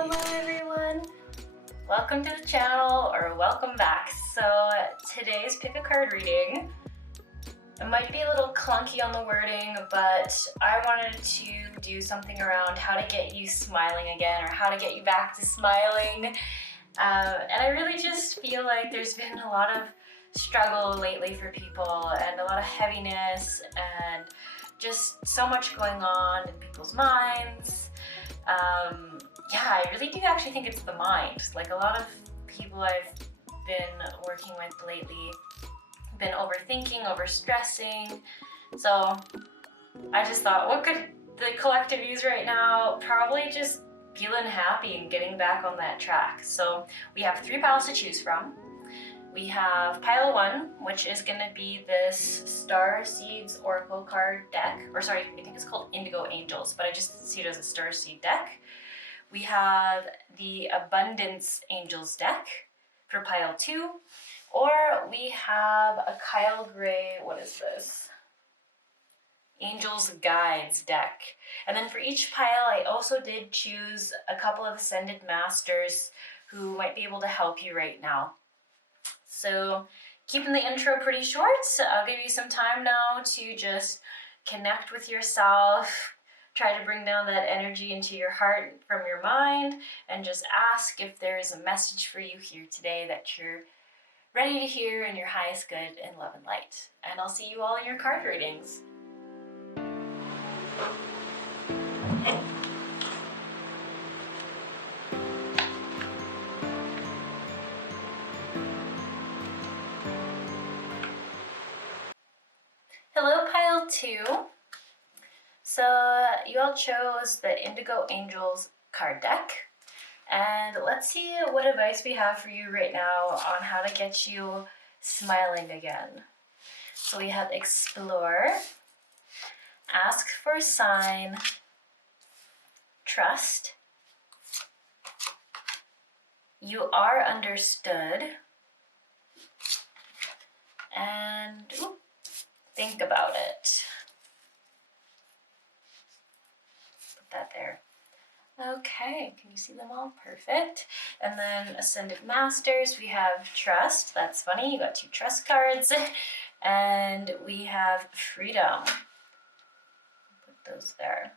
Hello everyone! Welcome to the channel, or welcome back. So today's pick a card reading. It might be a little clunky on the wording, but I wanted to do something around how to get you smiling again, or how to get you back to smiling. And I really just feel like there's been a lot of struggle lately for people, and a lot of heaviness, and just so much going on in people's minds. Yeah, I really do actually think it's the mind. Like, a lot of people I've been working with lately have been overthinking, overstressing. So I just thought, what could the collective use right now? Probably just feeling happy and getting back on that track. So we have 3 piles to choose from. We have pile 1, which is going to be this StarSeed Oracle card deck, or sorry, I think it's called Indigo Angels, but I just see it as a StarSeed deck. We have the Abundance Angels deck for pile 2, or we have a Kyle Gray, what is this? Angels Guides deck. And then for each pile, I also did choose a couple of Ascended Masters who might be able to help you right now. So keeping the intro pretty short, I'll give you some time now to just connect with yourself, try to bring down that energy into your heart from your mind, and just ask if there is a message for you here today that you're ready to hear in your highest good in love and light. And I'll see you all in your card readings. Hello, pile 2. So you all chose the Indigo Angels card deck, and let's see what advice we have for you right now on how to get you smiling again. So we have Explore, Ask for a Sign, Trust, You Are Understood, and Think About It. That there. Okay, can you see them all? Perfect. And then Ascended Masters, we have Trust. That's funny, you got 2 trust cards. And we have Freedom. Put those there.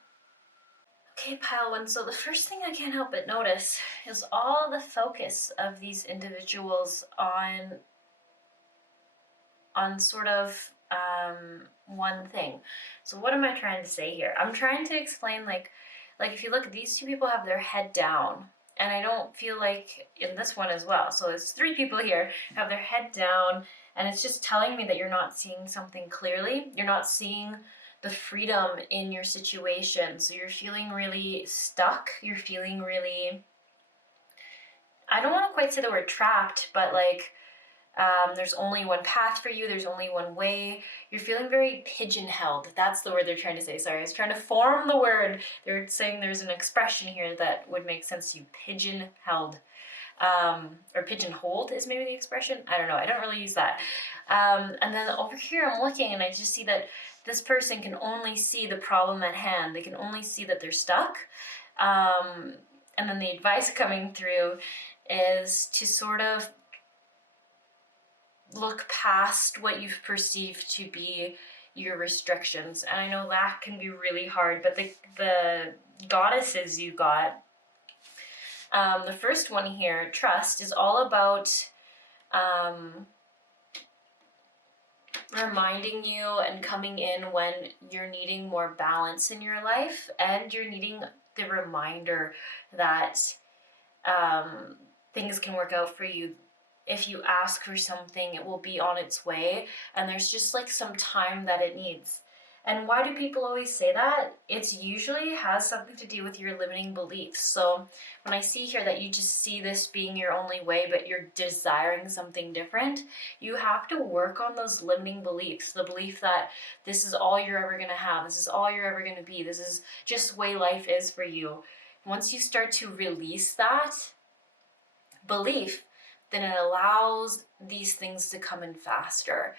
Okay, pile 1. So the first thing I can't help but notice is all the focus of these individuals on sort of one thing. So what am I trying to say here? I'm trying to explain, like if you look, these 2 people have their head down, and I don't feel like in this one as well. So there's 3 people here have their head down, and it's just telling me that you're not seeing something clearly. You're not seeing the freedom in your situation. So you're feeling really stuck. You're feeling really, I don't want to quite say the word trapped, but like, there's only one path for you. There's only one way. You're feeling very pigeon-held. That's the word they're trying to say. Sorry, I was trying to form the word. They're saying there's an expression here that would make sense to you. Pigeon-held. Or pigeon-holed is maybe the expression. I don't know. I don't really use that. And then over here I'm looking, and I just see that this person can only see the problem at hand. They can only see that they're stuck. And then the advice coming through is to sort of look past what you've perceived to be your restrictions. And I know that can be really hard, but the goddesses you got, the first one here, Trust, is all about reminding you and coming in when you're needing more balance in your life, and you're needing the reminder that things can work out for you. If you ask for something, it will be on its way, and there's just like some time that it needs. And why do people always say that? It's usually has something to do with your limiting beliefs. So when I see here that you just see this being your only way, but you're desiring something different, you have to work on those limiting beliefs. The belief that this is all you're ever going to have, this is all you're ever going to be, this is just the way life is for you. Once you start to release that belief, then it allows these things to come in faster.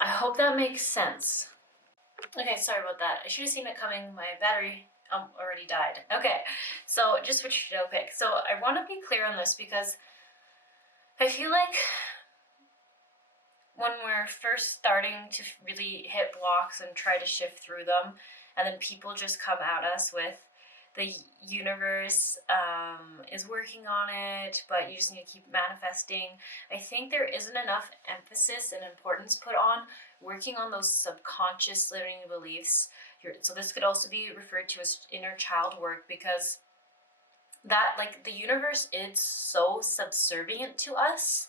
I hope that makes sense. Okay, sorry about that. I should have seen it coming. My battery already died. Okay, so just switch to topic. So I want to be clear on this because I feel like when we're first starting to really hit blocks and try to shift through them, and then people just come at us with the universe is working on it, but you just need to keep manifesting. I think there isn't enough emphasis and importance put on working on those subconscious limiting beliefs. So this could also be referred to as inner child work, because that, like, the universe is so subservient to us,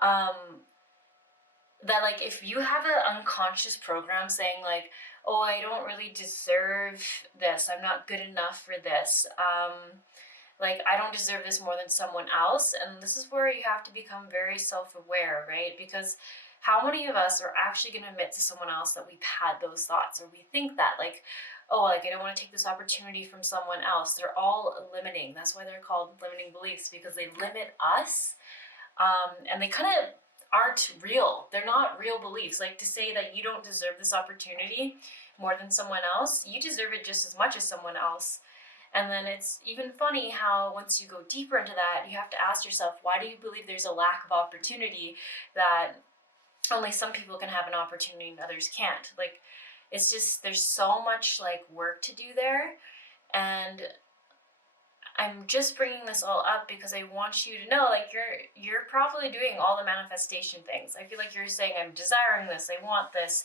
that, like, if you have an unconscious program saying, like, oh, I don't really deserve this, I'm not good enough for this, like, I don't deserve this more than someone else. And this is where you have to become very self-aware, right? Because how many of us are actually going to admit to someone else that we've had those thoughts, or we think that, like, oh, like, I don't want to take this opportunity from someone else. They're all limiting. That's why they're called limiting beliefs, because they limit us, and they kind of aren't real. They're not real beliefs. Like, to say that you don't deserve this opportunity more than someone else, you deserve it just as much as someone else. And then it's even funny how once you go deeper into that, you have to ask yourself, why do you believe there's a lack of opportunity, that only some people can have an opportunity and others can't? Like, it's just, there's so much, like, work to do there. And I'm just bringing this all up because I want you to know, like, you're probably doing all the manifestation things. I feel like you're saying, I'm desiring this, I want this,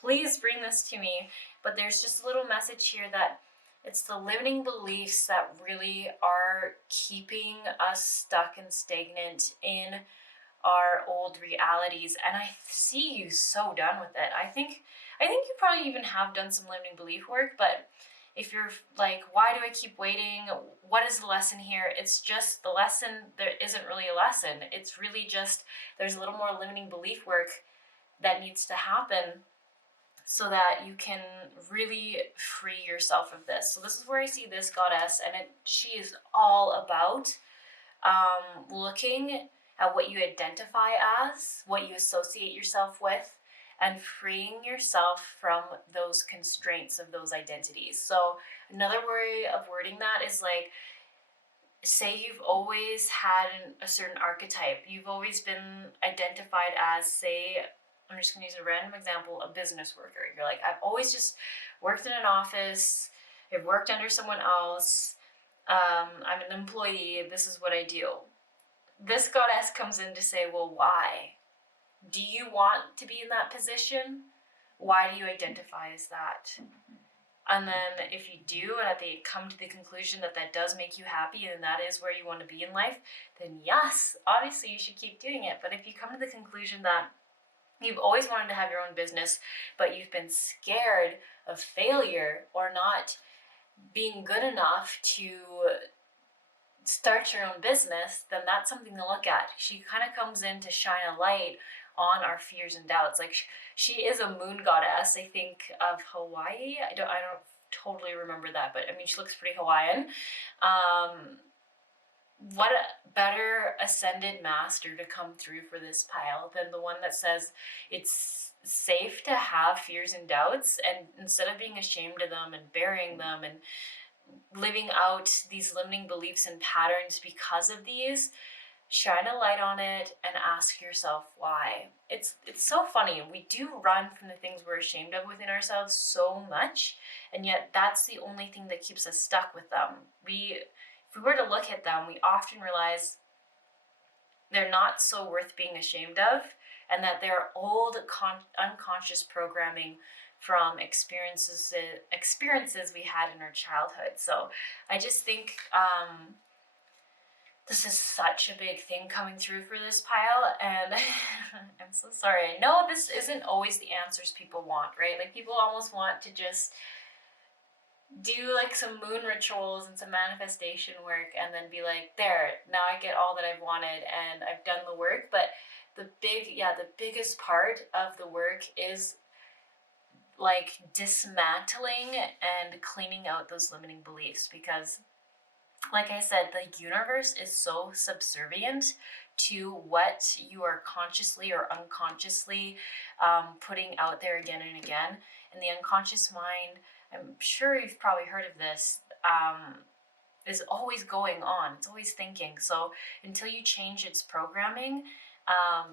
please bring this to me. But there's just a little message here that it's the limiting beliefs that really are keeping us stuck and stagnant in our old realities. And I see you so done with it. I think you probably even have done some limiting belief work, but if you're like, why do I keep waiting? What is the lesson here? It's just the lesson, there isn't really a lesson. It's really just, there's a little more limiting belief work that needs to happen so that you can really free yourself of this. So this is where I see this goddess, and she is all about looking at what you identify as, what you associate yourself with, and freeing yourself from those constraints of those identities. So another way of wording that is, like, say you've always had a certain archetype. You've always been identified as, say, I'm just going to use a random example, a business worker. You're like, I've always just worked in an office, I've worked under someone else, I'm an employee, this is what I do. This goddess comes in to say, well, why? Do you want to be in that position? Why do you identify as that? And then if you do, and if they come to the conclusion that that does make you happy and that is where you want to be in life, then yes, obviously you should keep doing it. But if you come to the conclusion that you've always wanted to have your own business, but you've been scared of failure or not being good enough to start your own business, then that's something to look at. She kind of comes in to shine a light on our fears and doubts. Like, she is a moon goddess, I think, of Hawaii. I don't totally remember that, but I mean, she looks pretty Hawaiian. What a better ascended master to come through for this pile than the one that says it's safe to have fears and doubts, and instead of being ashamed of them and burying them and living out these limiting beliefs and patterns because of these, shine a light on it and ask yourself why. It's so funny. We do run from the things we're ashamed of within ourselves so much, and yet that's the only thing that keeps us stuck with them. If we were to look at them, we often realize they're not so worth being ashamed of, and that they're old unconscious programming from experiences we had in our childhood. So I just think this is such a big thing coming through for this pile, and I'm so sorry. I know this isn't always the answers people want, right? Like, people almost want to just do like some moon rituals and some manifestation work and then be like, there, now I get all that I've wanted and I've done the work. But the biggest part of the work is like dismantling and cleaning out those limiting beliefs, because like I said, the universe is so subservient to what you are consciously or unconsciously putting out there again and again. And the unconscious mind I'm sure you've probably heard of this, is always going on. It's always thinking. So until you change its programming,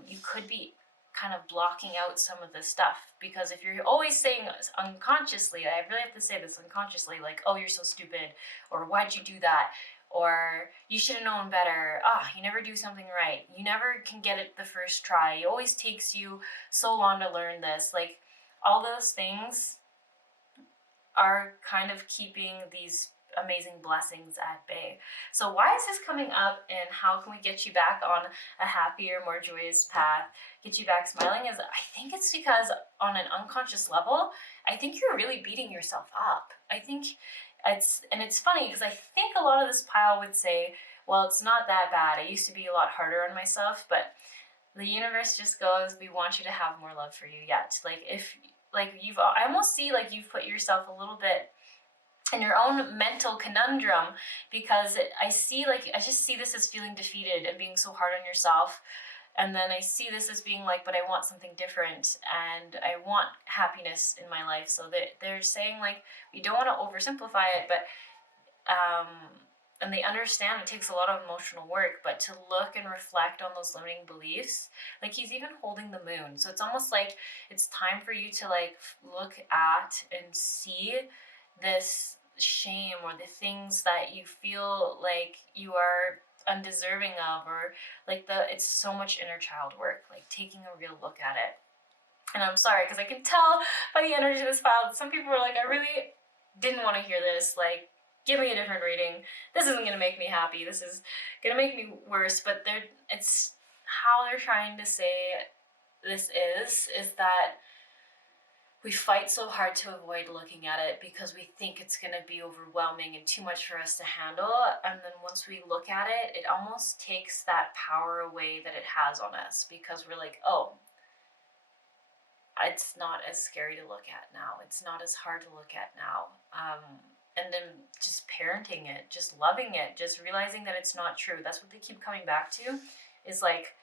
you could be kind of blocking out some of this stuff. Because if you're always saying unconsciously, I really have to say this unconsciously, like, oh, you're so stupid, or why'd you do that? Or you should have known better. You never do something right. You never can get it the first try. It always takes you so long to learn this. Like, all those things are kind of keeping these amazing blessings at bay. So why is this coming up, and how can we get you back on a happier, more joyous path, get you back smiling? Is I think it's because on an unconscious level, I think you're really beating yourself up. I think it's funny because I think a lot of this pile would say, well, it's not that bad. I used to be a lot harder on myself, but the universe just goes, we want you to have more love for you yet. I almost see like you've put yourself a little bit in your own mental conundrum, because I just see this as feeling defeated and being so hard on yourself. And then I see this as being like, but I want something different, and I want happiness in my life. So they're saying like, we don't want to oversimplify it, but and they understand it takes a lot of emotional work, but to look and reflect on those limiting beliefs, like he's even holding the moon. So it's almost like it's time for you to like look at and see this shame, or the things that you feel like you are undeserving of, or like it's so much inner child work, like taking a real look at it. And I'm sorry, because I can tell by the energy of this file that some people are like, I really didn't want to hear this, like, give me a different reading. This isn't going to make me happy. This is going to make me worse. But it's how they're trying to say this is that we fight so hard to avoid looking at it because we think it's going to be overwhelming and too much for us to handle. And then once we look at it, it almost takes that power away that it has on us, because we're like, oh, it's not as scary to look at now. It's not as hard to look at now. And then just parenting it, just loving it, just realizing that it's not true. That's what they keep coming back to, is like,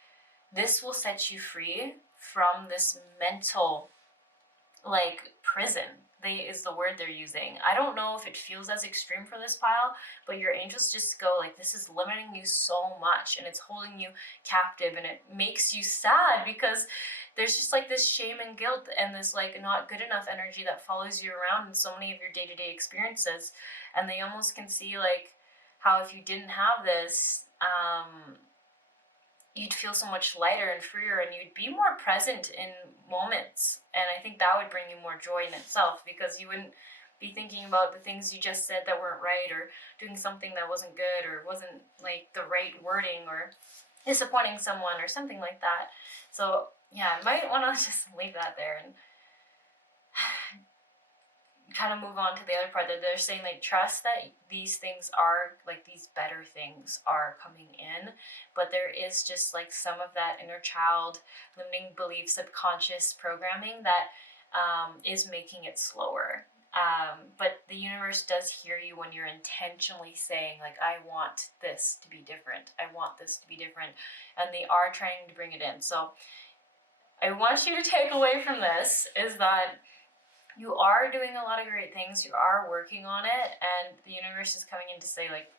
this will set you free from this mental, like, prison. Is the word they're using. I don't know if it feels as extreme for this pile, but your angels just go like, this is limiting you so much, and it's holding you captive, and it makes you sad because there's just like this shame and guilt and this like not good enough energy that follows you around in so many of your day-to-day experiences. And they almost can see like how if you didn't have this, you'd feel so much lighter and freer, and you'd be more present in moments. And I think that would bring you more joy in itself, because you wouldn't be thinking about the things you just said that weren't right, or doing something that wasn't good, or wasn't like the right wording, or disappointing someone or something like that. So yeah, I might want to just leave that there and kind of move on to the other part that they're saying, like, trust that these things are like, these better things are coming in, but there is just like some of that inner child limiting belief, subconscious programming that is making it slower. But the universe does hear you when you're intentionally saying like, I want this to be different, I want this to be different, and they are trying to bring it in. So I want you to take away from this is that you are doing a lot of great things, you are working on it, and the universe is coming in to say like,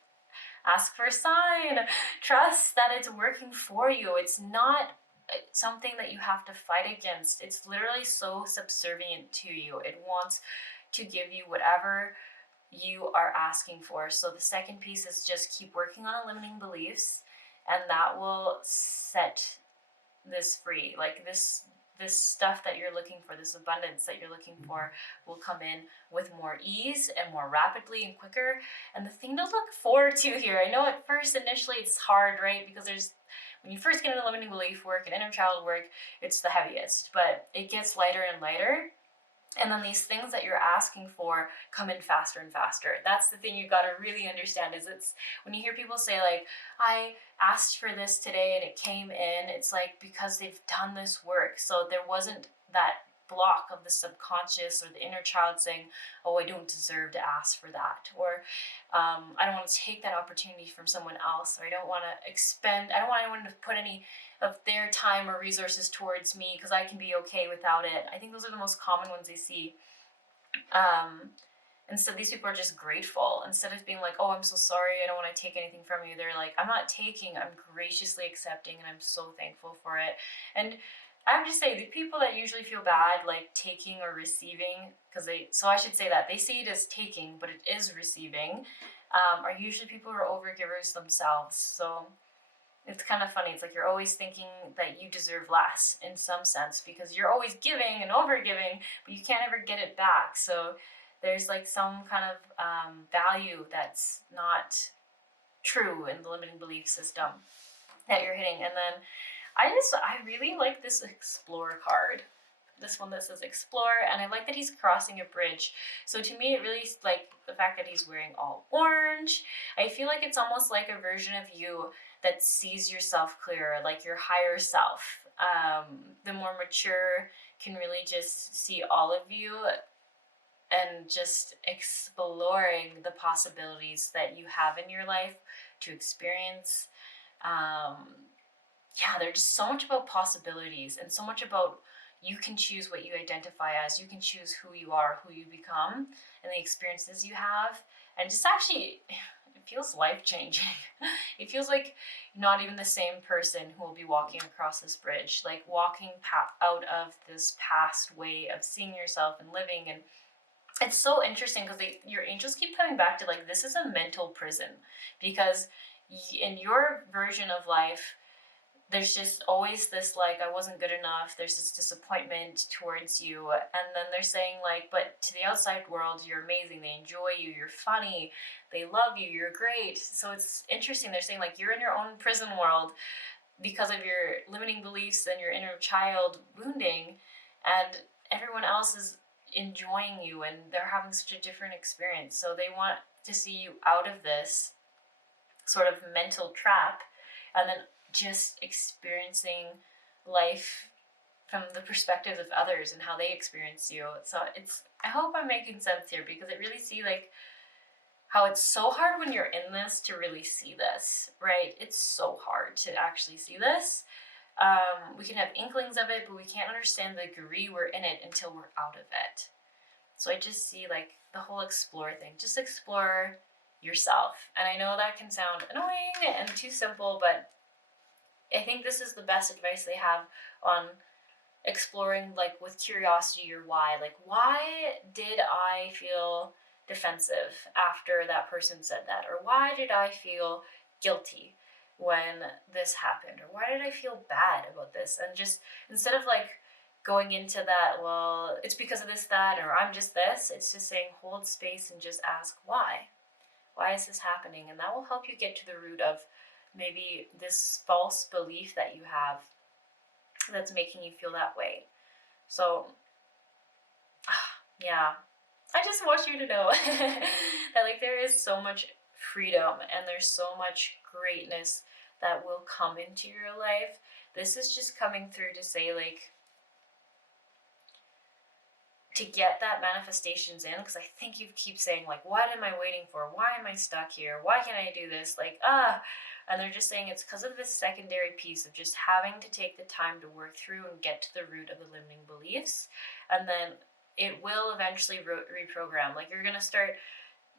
ask for a sign, trust that it's working for you. It's not something that you have to fight against. It's literally so subservient to you. It wants to give you whatever you are asking for. So the second piece is just keep working on limiting beliefs, and that will set this free. Like this stuff that you're looking for, this abundance that you're looking for, will come in with more ease and more rapidly and quicker. And the thing to look forward to here, I know at first initially it's hard, right? Because when you first get into limiting belief work and inner child work, it's the heaviest, but it gets lighter and lighter. And then these things that you're asking for come in faster and faster. That's the thing you got to really understand, is it's when you hear people say like, I asked for this today and it came in, it's like because they've done this work. So there wasn't that block of the subconscious or the inner child saying, oh, I don't deserve to ask for that, or I don't want to take that opportunity from someone else, or I don't want anyone to put any of their time or resources towards me because I can be okay without it. I think those are the most common ones I see. Instead, these people are just grateful. Instead of being like, oh, I'm so sorry, I don't want to take anything from you, they're like, I'm not taking, I'm graciously accepting, and I'm so thankful for it. And I would just say the people that usually feel bad, like taking or receiving, so I should say that they see it as taking, but it is receiving, are usually people who are overgivers themselves. So it's kind of funny. It's like you're always thinking that you deserve less in some sense because you're always giving and overgiving, but you can't ever get it back. So there's like some kind of value that's not true in the limiting belief system that you're hitting. And then I really like this Explore card. This one that says Explore, and I like that he's crossing a bridge. So to me, it really, like the fact that he's wearing all orange, I feel like it's almost like a version of you that sees yourself clearer, like your higher self. The more mature can really just see all of you and just exploring the possibilities that you have in your life to experience. Yeah, there's just so much about possibilities and so much about you can choose what you identify as. You can choose who you are, who you become, and the experiences you have. And just actually, it feels life-changing. It feels like not even the same person who will be walking across this bridge, like walking out of this past way of seeing yourself and living. And it's so interesting because your angels keep coming back to like, this is a mental prison, because in your version of life, there's just always this like, I wasn't good enough, there's this disappointment towards you, and then they're saying like, but to the outside world, you're amazing, they enjoy you, you're funny, they love you, you're great. So it's interesting, they're saying like, you're in your own prison world because of your limiting beliefs and your inner child wounding, and everyone else is enjoying you and they're having such a different experience. So they want to see you out of this sort of mental trap, and then just experiencing life from the perspective of others and how they experience you. So I hope I'm making sense here, because it really see like how it's so hard when you're in this to really see this, right? It's so hard to actually see this. We can have inklings of it, but we can't understand the degree we're in it until we're out of it. So I just see like the whole explore thing. Just explore yourself. And I know that can sound annoying and too simple, but I think this is the best advice they have on exploring, like with curiosity, your why. Like, why did I feel defensive after that person said that? Or why did I feel guilty when this happened? Or why did I feel bad about this? And just instead of like going into that, well, it's because of this, that, or I'm just this, it's just saying hold space and just ask why. Why is this happening? And that will help you get to the root of maybe this false belief that you have that's making you feel that way. So, yeah, I just want you to know that like there is so much freedom and there's so much greatness that will come into your life. This is just coming through to say like, to get that manifestations in, because I think you keep saying like, what am I waiting for? Why am I stuck here? Why can't I do this? Like, and they're just saying it's because of this secondary piece of just having to take the time to work through and get to the root of the limiting beliefs, and then it will eventually reprogram. Like you're gonna start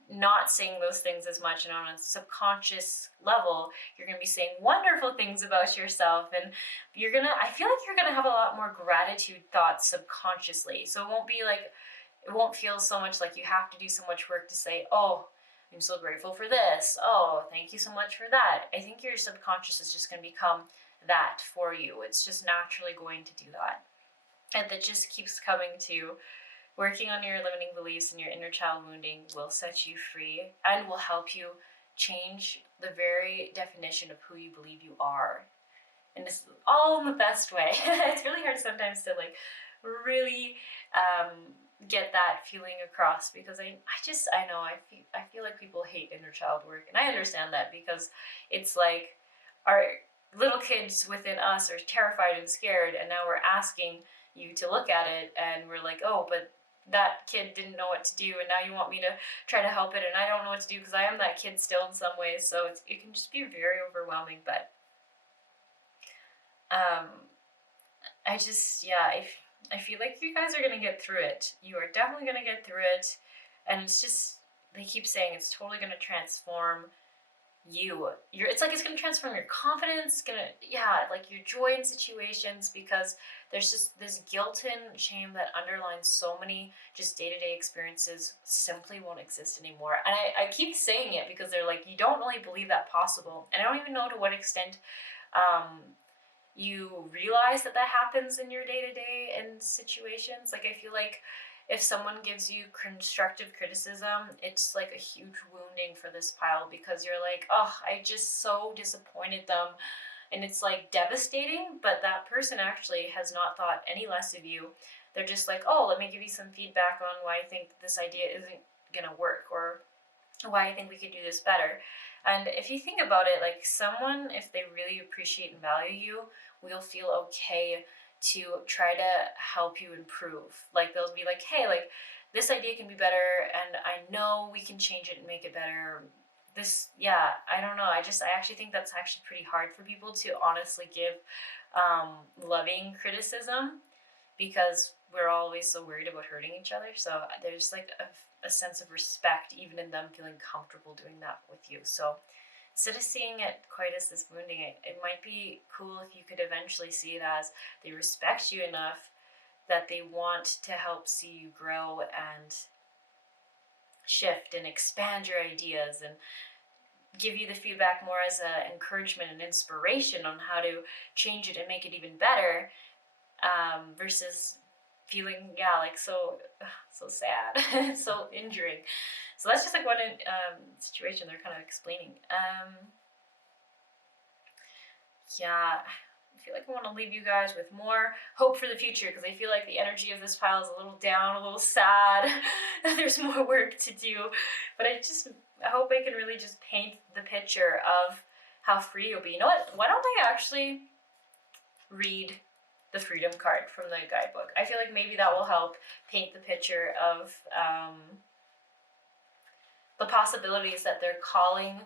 not saying those things as much, and on a subconscious level you're going to be saying wonderful things about yourself, and I feel like you're going to have a lot more gratitude thoughts subconsciously. So it won't feel so much like you have to do so much work to say, oh, I'm so grateful for this, oh, thank you so much for that. I think your subconscious is just going to become that for you. It's just naturally going to do that, and that just keeps coming to working on your limiting beliefs and your inner child wounding will set you free and will help you change the very definition of who you believe you are. And it's all in the best way. It's really hard sometimes to like really get that feeling across, because I feel like people hate inner child work, and I understand that, because it's like our little kids within us are terrified and scared, and now we're asking you to look at it and we're like, oh, but that kid didn't know what to do, and now you want me to try to help it, and I don't know what to do because I am that kid still in some ways. So it can just be very overwhelming. But I just, I feel like you guys are going to get through it. You are definitely going to get through it. And it's just, they keep saying it's totally going to transform you. It's like it's going to transform your confidence, like your joy in situations, because there's just this guilt and shame that underlines so many just day-to-day experiences simply won't exist anymore. And I keep saying it because they're like, you don't really believe that possible. And I don't even know to what extent you realize that happens in your day-to-day and situations. Like, I feel like if someone gives you constructive criticism, it's like a huge wounding for this pile, because you're like, oh, I just so disappointed them. And it's like devastating, but that person actually has not thought any less of you. They're just like, oh, let me give you some feedback on why I think this idea isn't gonna work, or why I think we could do this better. And if you think about it, like, someone, if they really appreciate and value you, will feel okay to try to help you improve. Like, they'll be like, hey, like, this idea can be better, and I know we can change it and make it better. This, yeah, I don't know. I actually think that's actually pretty hard for people to honestly give loving criticism, because we're always so worried about hurting each other. So there's like a sense of respect even in them feeling comfortable doing that with you. So instead of seeing it quite as this wounding, it might be cool if you could eventually see it as they respect you enough that they want to help see you grow and shift and expand your ideas, and give you the feedback more as an encouragement and inspiration on how to change it and make it even better, versus feeling, like so sad, so injuring. So that's just like one situation they're kind of explaining. I feel like I want to leave you guys with more hope for the future, because I feel like the energy of this pile is a little down, a little sad. There's more work to do, but I hope I can really just paint the picture of how free you'll be. You know what? Why don't I actually read the freedom card from the guidebook? I feel like maybe that will help paint the picture of the possibilities that they're calling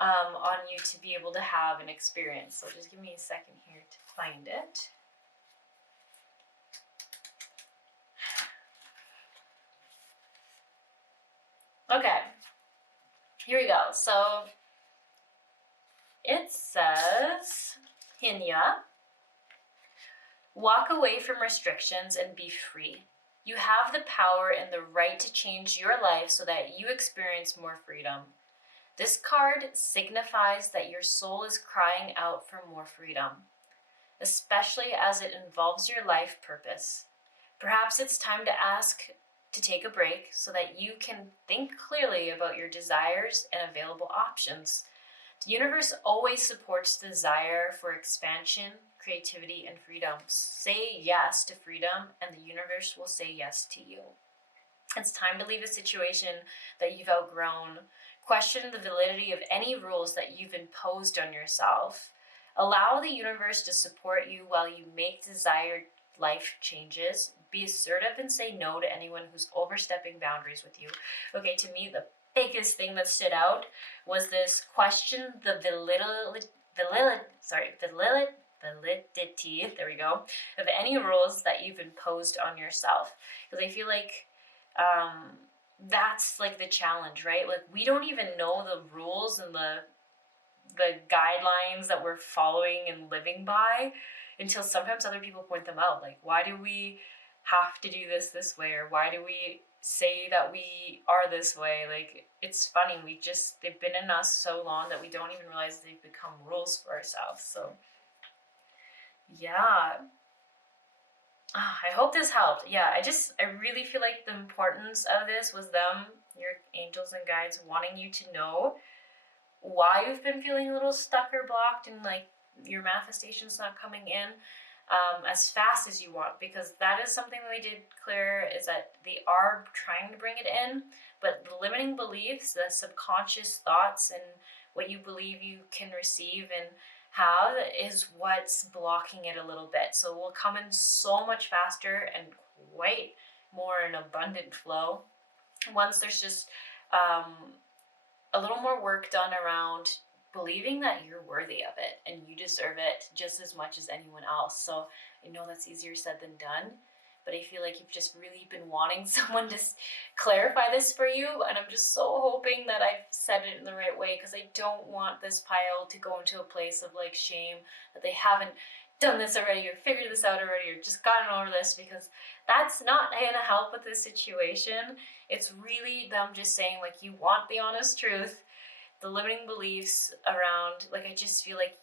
on you to be able to have an experience. So just give me a second here to find it. Okay, here we go. So it says, Hinya, walk away from restrictions and be free. You have the power and the right to change your life so that you experience more freedom. This card signifies that your soul is crying out for more freedom, especially as it involves your life purpose. Perhaps it's time to ask to take a break so that you can think clearly about your desires and available options. The universe always supports desire for expansion, creativity, and freedom. Say yes to freedom, and the universe will say yes to you. It's time to leave a situation that you've outgrown. Question the validity of any rules that you've imposed on yourself. Allow the universe to support you while you make desired life changes. Be assertive and say no to anyone who's overstepping boundaries with you. Okay, to me, the biggest thing that stood out was this: question the validity, there we go, of any rules that you've imposed on yourself. Because I feel like that's like the challenge, right? Like, we don't even know the rules and the guidelines that we're following and living by until sometimes other people point them out. Like, why do we have to do this way? Or why do we say that we are this way? Like, it's funny, they've been in us so long that we don't even realize they've become rules for ourselves. So yeah, I hope this helped. Yeah, I really feel like the importance of this was them, your angels and guides, wanting you to know why you've been feeling a little stuck or blocked, and like your manifestation's not coming in as fast as you want, because that is something that we did clear, is that they are trying to bring it in, but the limiting beliefs, the subconscious thoughts, and what you believe you can receive and have is what's blocking it a little bit. So it will come in so much faster and quite more in abundant flow once there's just a little more work done around believing that you're worthy of it and you deserve it just as much as anyone else. So I know that's easier said than done, but I feel like you've just really been wanting someone to clarify this for you, and I'm just so hoping that I've said it in the right way, because I don't want this pile to go into a place of like shame that they haven't done this already or figured this out already or just gotten over this, because that's not gonna help with this situation. It's really them just saying like, you want the honest truth, the limiting beliefs around, like, I just feel like,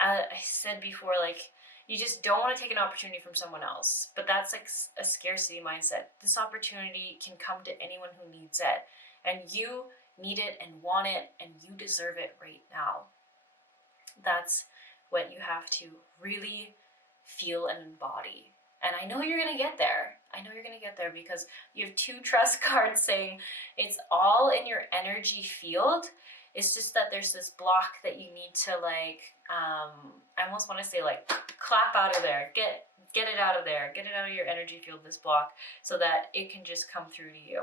I said before, like, you just don't want to take an opportunity from someone else. But that's like a scarcity mindset. This opportunity can come to anyone who needs it. And you need it and want it, and you deserve it right now. That's what you have to really feel and embody. And I know you're going to get there. I know you're going to get there, because you have 2 trust cards saying it's all in your energy field. It's just that there's this block that you need to, like, I almost want to say, like, clap out of there. Get it out of there. Get it out of your energy field, this block, so that it can just come through to you.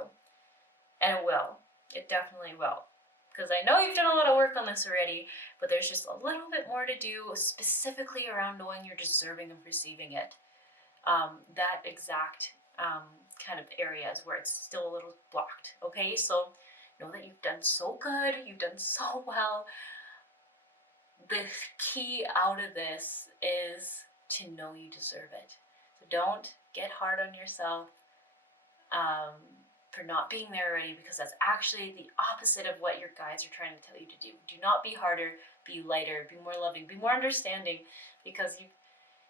And it will. It definitely will. Because I know you've done a lot of work on this already, but there's just a little bit more to do, specifically around knowing you're deserving of receiving it. That exact kind of areas where it's still a little blocked. Okay, so know that you've done so good, you've done so well. The key out of this is to know you deserve it. So don't get hard on yourself for not being there already, because that's actually the opposite of what your guides are trying to tell you to do. Do not be harder, be lighter, be more loving, be more understanding, because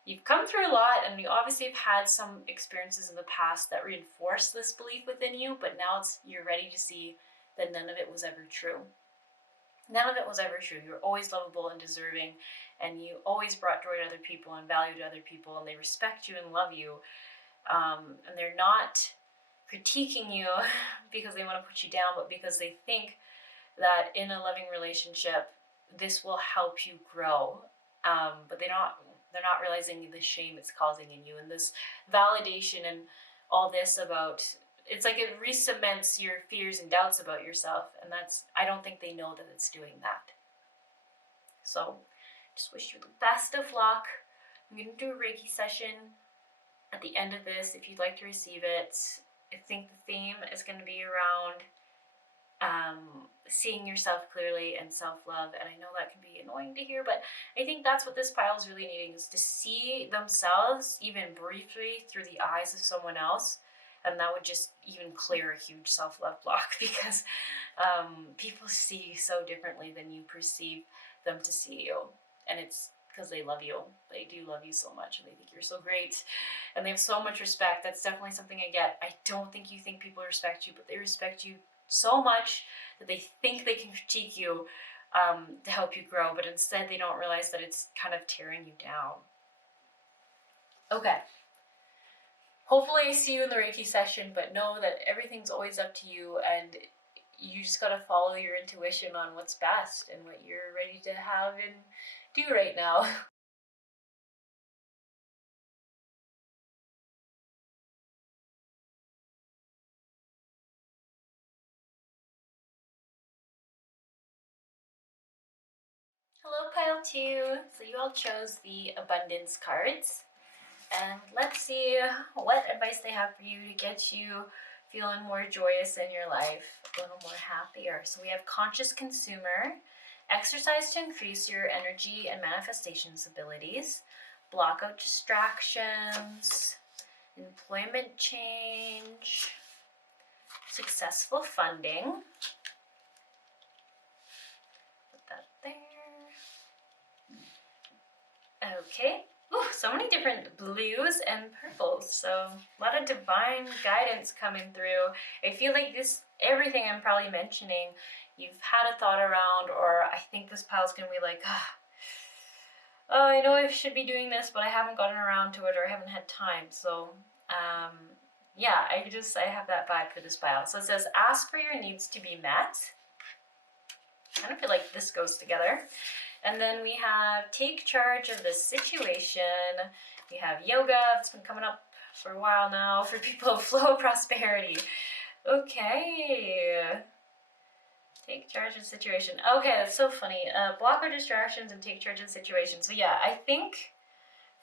you've come through a lot, and you obviously have had some experiences in the past that reinforce this belief within you, but now you're ready to see that none of it was ever true. None of it was ever true. You're always lovable and deserving, and you always brought joy to other people and value to other people, and they respect you and love you, and they're not critiquing you because they want to put you down, but because they think that in a loving relationship this will help you grow, but they're not realizing the shame it's causing in you, and this validation and all this about, it's like it re-cements your fears and doubts about yourself, and I don't think they know that it's doing that. So just wish you the best of luck. I'm going to do a Reiki session at the end of this if you'd like to receive it. I think the theme is going to be around seeing yourself clearly and self-love, and I know that can be annoying to hear, but I think that's what this pile is really needing, is to see themselves even briefly through the eyes of someone else, and that would just even clear a huge self-love block, because people see you so differently than you perceive them to see you, and it's because they love you. They do love you so much, and they think you're so great, and they have so much respect. That's definitely something I get. I don't think you think people respect you, but they respect you so much that they think they can critique you to help you grow, but instead they don't realize that it's kind of tearing you down. Okay. Hopefully I see you in the Reiki session, but know that everything's always up to you, and you just gotta follow your intuition on what's best and what you're ready to have and do right now. Hello, Pile 2. So you all chose the abundance cards. And let's see what advice they have for you to get you feeling more joyous in your life, a little more happier. So we have conscious consumer, exercise to increase your energy and manifestations abilities, block out distractions, employment change, successful funding. Put that there. Okay. Ooh, so many different blues and purples. So a lot of divine guidance coming through. I feel like everything I'm probably mentioning, you've had a thought around, or I think this pile's gonna be like, oh, I know I should be doing this, but I haven't gotten around to it, or I haven't had time. So yeah, I have that vibe for this pile. So it says, ask for your needs to be met. I don't feel like this goes together. And then we have take charge of the situation. We have yoga. It's been coming up for a while now for people of flow of prosperity. Okay. Take charge of the situation. Okay, that's so funny. Block our distractions and take charge of the situation. So yeah, I think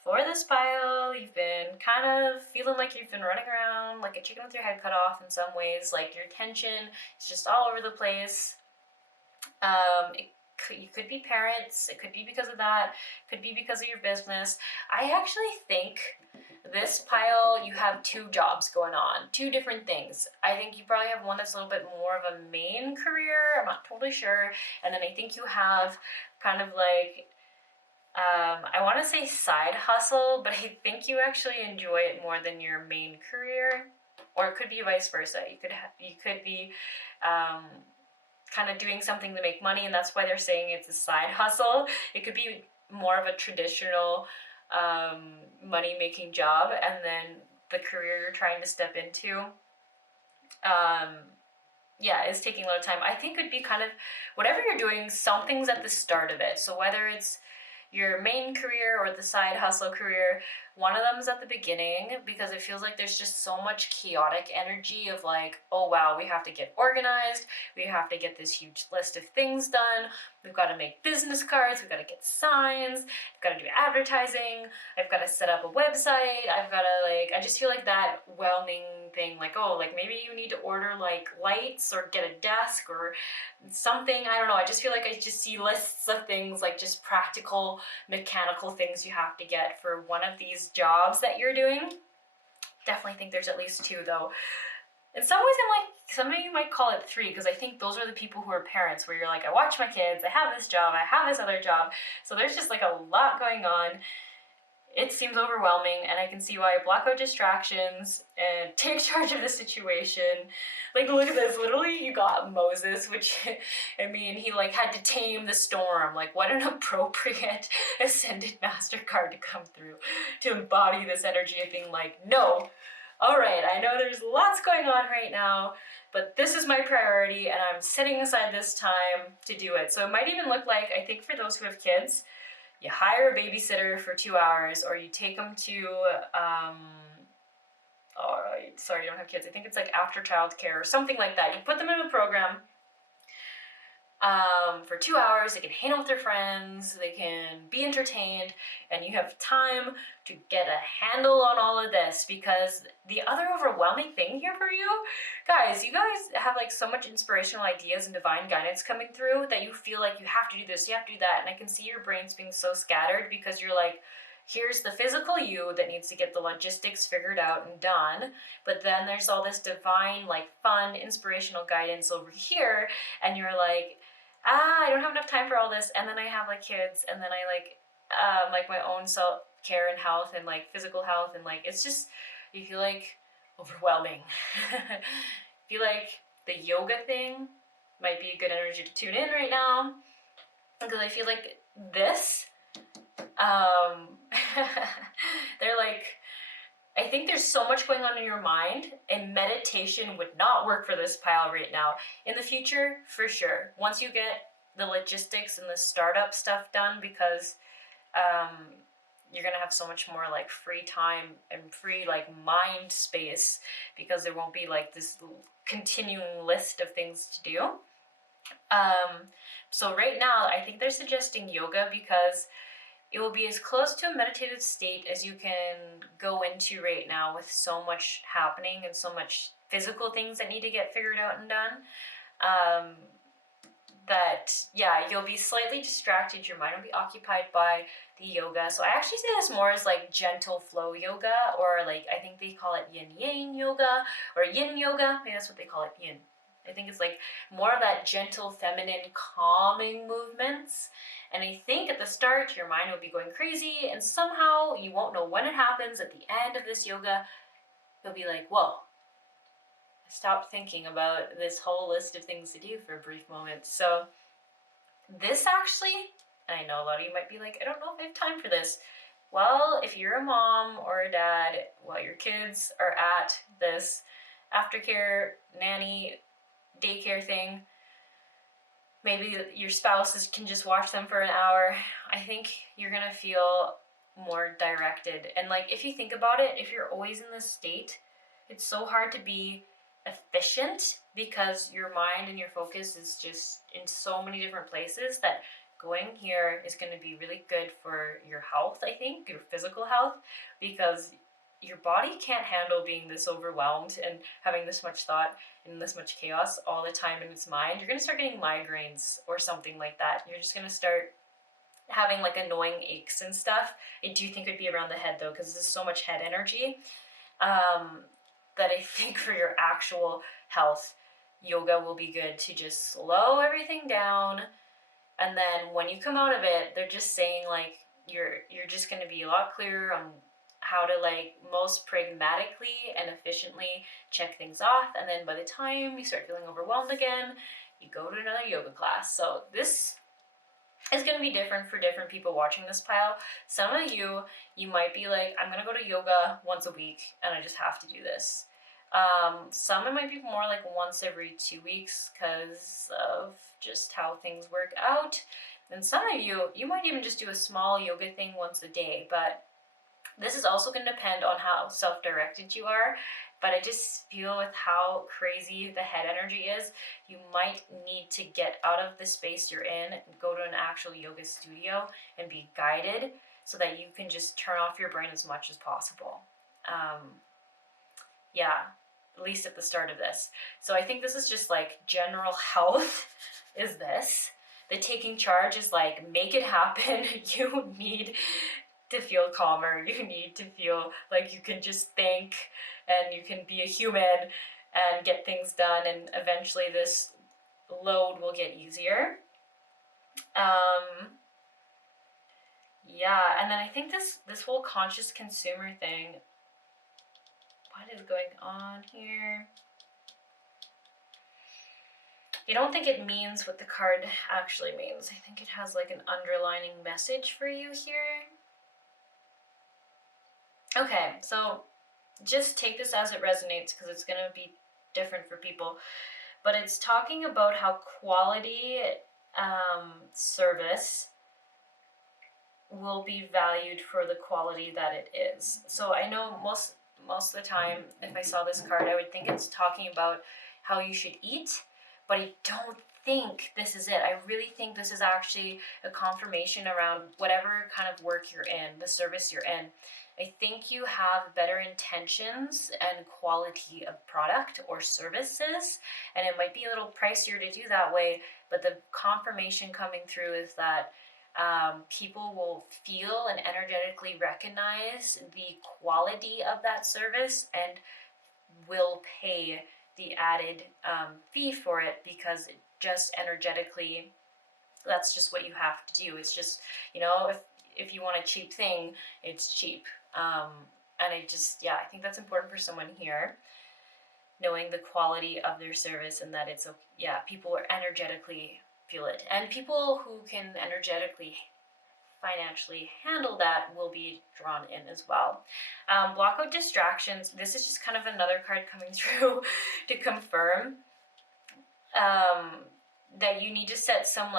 for this pile, you've been kind of feeling like you've been running around like a chicken with your head cut off in some ways, like your attention is just all over the place. You could be parents, it could be because of that, it could be because of your business. I actually think this pile, you have two jobs going on, two different things. I think you probably have one that's a little bit more of a main career, I'm not totally sure, and then I think you have kind of like, I want to say side hustle, but I think you actually enjoy it more than your main career, or it could be vice versa. You could be kind of doing something to make money, and that's why they're saying it's a side hustle. It could be more of a traditional money-making job, and then the career you're trying to step into is taking a lot of time. I think it would be kind of whatever you're doing, something's at the start of it. So whether it's your main career or the side hustle career, one of them is at the beginning, because it feels like there's just so much chaotic energy of like, oh wow, we have to get organized, we have to get this huge list of things done, we've got to make business cards, we've got to get signs, we've got to do advertising, I've got to set up a website, I've got to like, I just feel like that whelming thing, like, oh, like maybe you need to order like lights or get a desk or something, I don't know, I just feel like I just see lists of things, like just practical mechanical things you have to get for one of these jobs that you're doing. Definitely think there's at least two though. In some ways I'm like, some of you might call it three, because I think those are the people who are parents, where you're like, I watch my kids, I have this job, I have this other job, so there's just like a lot going on. It seems overwhelming, and I can see why. Block out distractions and take charge of the situation. Like, look at this, literally you got Moses, which, I mean, he like had to tame the storm. Like, what an appropriate ascended master card to come through to embody this energy of being like, no, all right, I know there's lots going on right now, but this is my priority and I'm setting aside this time to do it. So it might even look like, I think for those who have kids, you hire a babysitter for 2 hours, or you take them to, sorry, you don't have kids. I think it's like after childcare or something like that. You put them in a program for 2 hours. They can hang out with their friends, they can be entertained, and you have time to get a handle on all of this. Because the other overwhelming thing here for you guys have like so much inspirational ideas and divine guidance coming through that you feel like you have to do this, you have to do that, and I can see your brains being so scattered, because you're like, here's the physical you that needs to get the logistics figured out and done, but then there's all this divine, like, fun, inspirational guidance over here, and you're like, I don't have enough time for all this, and then I have like kids, and then I like my own self-care and health and like physical health, and like it's just, you feel like overwhelming. I feel like the yoga thing might be a good energy to tune in right now, because I feel like this, they're like, I think there's so much going on in your mind, and meditation would not work for this pile right now. In the future, for sure. Once you get the logistics and the startup stuff done, because you're gonna have so much more like free time and free like mind space, because there won't be like this continuing list of things to do. So right now, I think they're suggesting yoga, because it will be as close to a meditative state as you can go into right now, with so much happening and so much physical things that need to get figured out and done. You'll be slightly distracted. Your mind will be occupied by the yoga. So I actually see this more as like gentle flow yoga, or like, I think they call it yin yang yoga or yin yoga. Maybe that's what they call it, yin. I think it's like more of that gentle, feminine, calming movements. And I think at the start, your mind will be going crazy, and somehow you won't know when it happens. At the end of this yoga, you'll be like, whoa, I stopped thinking about this whole list of things to do for a brief moment. So this actually, and I know a lot of you might be like, I don't know if I have time for this. Well, if you're a mom or a dad, while your kids are at this aftercare, nanny, daycare thing, maybe your spouses can just watch them for an hour, I think you're gonna feel more directed. And like, if you think about it, if you're always in this state, it's so hard to be efficient, because your mind and your focus is just in so many different places that going here is going to be really good for your health, I think, your physical health, because your body can't handle being this overwhelmed and having this much thought and this much chaos all the time in its mind. You're going to start getting migraines or something like that. You're just going to start having like annoying aches and stuff. I do think it would be around the head though, because this is so much head energy, that I think for your actual health, yoga will be good to just slow everything down. And then when you come out of it, they're just saying like you're just going to be a lot clearer on how to like most pragmatically and efficiently check things off. And then by the time you start feeling overwhelmed again, you go to another yoga class. So this is going to be different for different people watching this pile. Some of you might be like, I'm going to go to yoga once a week and I just have to do this. Some it might be more like once every 2 weeks because of just how things work out. And some of you might even just do a small yoga thing once a day, but this is also going to depend on how self-directed you are. But I just feel with how crazy the head energy is, you might need to get out of the space you're in and go to an actual yoga studio and be guided so that you can just turn off your brain as much as possible. Yeah, at least at the start of this. So I think this is just like general health is this. The taking charge is like, make it happen. You need to feel calmer. You need to feel like you can just think and you can be a human and get things done, and eventually this load will get easier. Yeah, and then I think this whole conscious consumer thing, what is going on here? I don't think it means what the card actually means. I think it has like an underlining message for you here. Okay, so just take this as it resonates because it's going to be different for people. But it's talking about how quality service will be valued for the quality that it is. So I know most of the time, if I saw this card, I would think it's talking about how you should eat, but I don't think this is it. I really think this is actually a confirmation around whatever kind of work you're in, the service you're in. I think you have better intentions and quality of product or services, and it might be a little pricier to do that way, but the confirmation coming through is that people will feel and energetically recognize the quality of that service and will pay the added fee for it, because it just energetically, that's just what you have to do. It's just, if you want a cheap thing, it's cheap. And I think that's important for someone here, knowing the quality of their service and that it's, people are energetically feel it. And people who can energetically, financially handle that will be drawn in as well. Block out distractions. This is just kind of another card coming through to confirm that you need to set some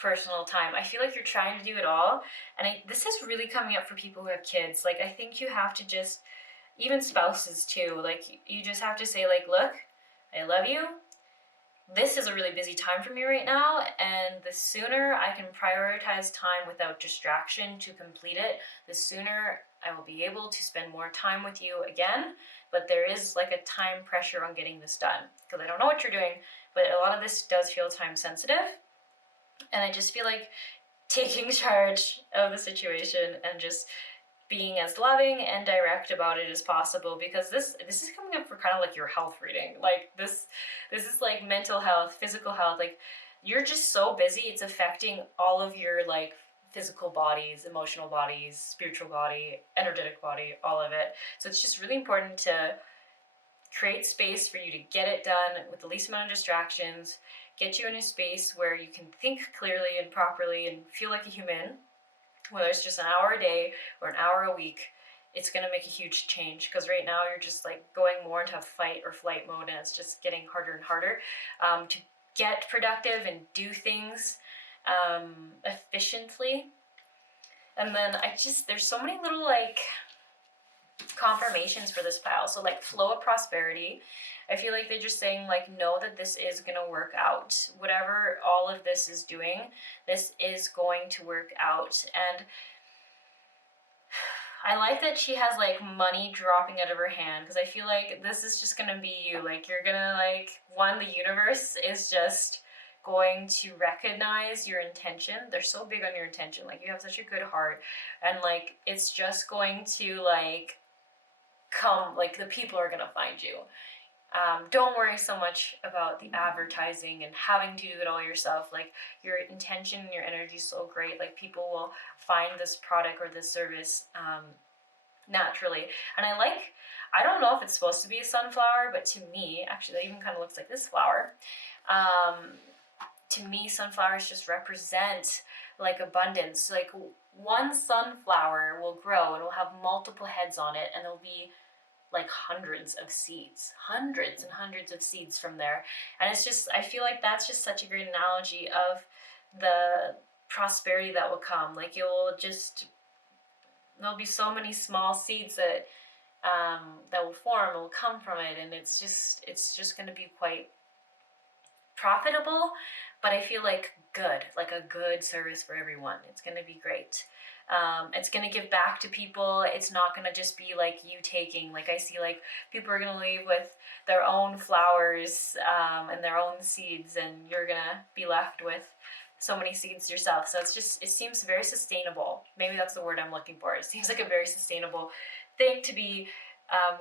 personal time. I feel like you're trying to do it all, and this is really coming up for people who have kids. I think you have to just, even spouses too, you just have to say look, I love you. This is a really busy time for me right now, and the sooner I can prioritize time without distraction to complete it, the sooner I will be able to spend more time with you again. But there is a time pressure on getting this done, because I don't know what you're doing, but a lot of this does feel time sensitive. And I just feel like taking charge of the situation and just being as loving and direct about it as possible, because this is coming up for kind of your health reading. This is mental health, physical health. You're just so busy, it's affecting all of your physical bodies, emotional bodies, spiritual body, energetic body, all of it. So it's just really important to create space for you to get it done with the least amount of distractions, get you in a space where you can think clearly and properly and feel like a human. Whether it's just an hour a day or an hour a week, it's going to make a huge change, because right now you're just going more into fight or flight mode, and it's just getting harder and harder to get productive and do things efficiently. And then there's so many little confirmations for this pile. So like flow of prosperity. I feel like they're just saying like, know that this is going to work out. Whatever all of this is doing, this is going to work out. And I like that she has like money dropping out of her hand, because I feel like this is just gonna be you. Like you're gonna like, the universe is just going to recognize your intention. They're so big on your intention. Like you have such a good heart, and like it's just going to like come, like the people are gonna find you. Don't worry so much about the advertising and having to do it all yourself. Like your intention and your energy is so great. Like people will find this product or this service naturally. And I don't know if it's supposed to be a sunflower, but to me, actually that even kind of looks like this flower. To me, sunflowers just represent like abundance. Like one sunflower will grow and will have multiple heads on it, and there'll be like hundreds and hundreds of seeds from there. And it's just, I feel like that's just such a great analogy of the prosperity that will come. Like there'll be so many small seeds that that will form and will come from it, and it's just going to be quite profitable, but I feel like a good service for everyone. It's going to be great. It's going to give back to people. It's not going to just be like you taking. Like I see like people are going to leave with their own flowers and their own seeds, and you're going to be left with so many seeds yourself. So it seems very sustainable. Maybe that's the word I'm looking for. It seems like a very sustainable thing to be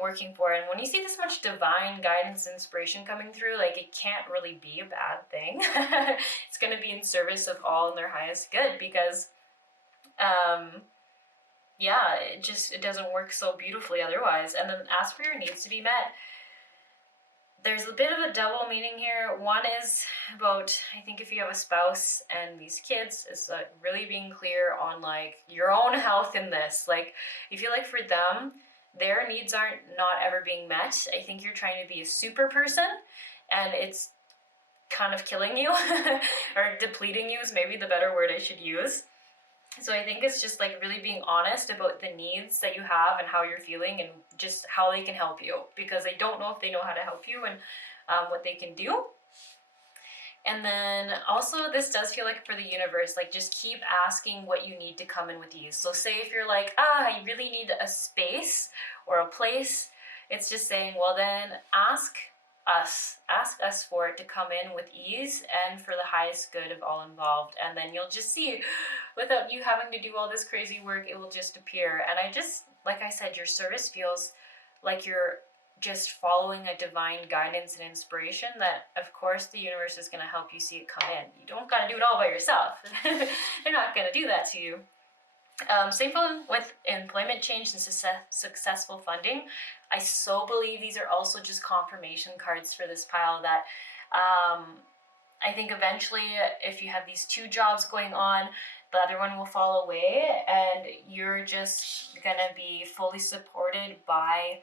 working for. And when you see this much divine guidance and inspiration coming through, like it can't really be a bad thing. It's going to be in service of all in their highest good, because it doesn't work so beautifully otherwise. And then ask for your needs to be met. There's a bit of a double meaning here. One is about, I think if you have a spouse and these kids, it's really being clear on like your own health in this. Like you feel like for them, their needs aren't not ever being met. I think you're trying to be a super person, and it's kind of killing you or depleting you is maybe the better word I should use. So I think it's just like really being honest about the needs that you have and how you're feeling and just how they can help you, because they don't know if they know how to help you and what they can do. And then also this does feel like for the universe, like just keep asking what you need to come in with ease. So say if you're like, I really need a space or a place, it's just saying, well then ask us for it to come in with ease and for the highest good of all involved. And then you'll just see, without you having to do all this crazy work, it will just appear. And I just, like I said, your service feels like you're just following a divine guidance and inspiration that of course the universe is going to help you see it come in. You don't got to do it all by yourself. They're not going to do that to you. Same thing with employment change and successful funding. I so believe these are also just confirmation cards for this pile that I think eventually if you have these two jobs going on, the other one will fall away and you're just going to be fully supported by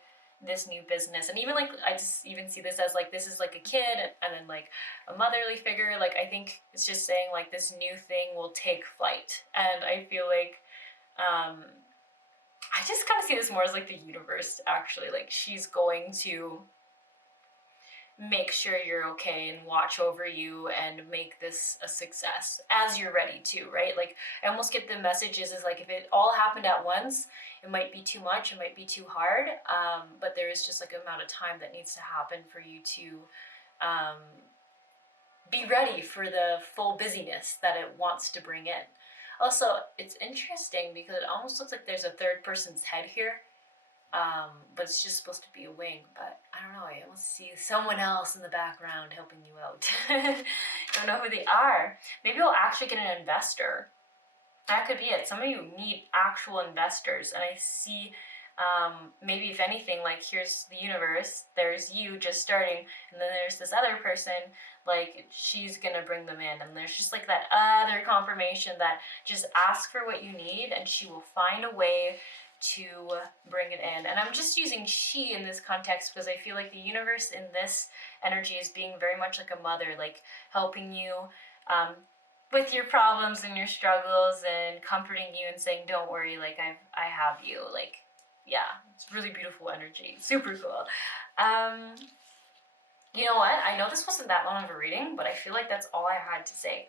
this new business. And even like I just even see this as like this is like a kid and then like a motherly figure. Like I think it's just saying like this new thing will take flight, and I feel like I just kind of see this more as like the universe actually, like she's going to make sure you're okay and watch over you and make this a success as you're ready to, right? Like I almost get the messages is like if it all happened at once, it might be too much, it might be too hard, but there is just like an amount of time that needs to happen for you to be ready for the full busyness that it wants to bring in. Also, it's interesting because it almost looks like there's a third person's head here. But it's just supposed to be a wing, but I don't know, I almost see someone else in the background helping you out. Don't know who they are. Maybe you'll actually get an investor. That could be it. Some of you need actual investors, and I see maybe if anything, like here's the universe, there's you just starting, and then there's this other person, like she's gonna bring them in, and there's just like that other confirmation that just ask for what you need and she will find a way to bring it in. And I'm just using she in this context because I feel like the universe in this energy is being very much like a mother, like helping you with your problems and your struggles and comforting you and saying don't worry, like I have you, like yeah, it's really beautiful energy. Super cool. You know what? I know this wasn't that long of a reading, but I feel like that's all I had to say.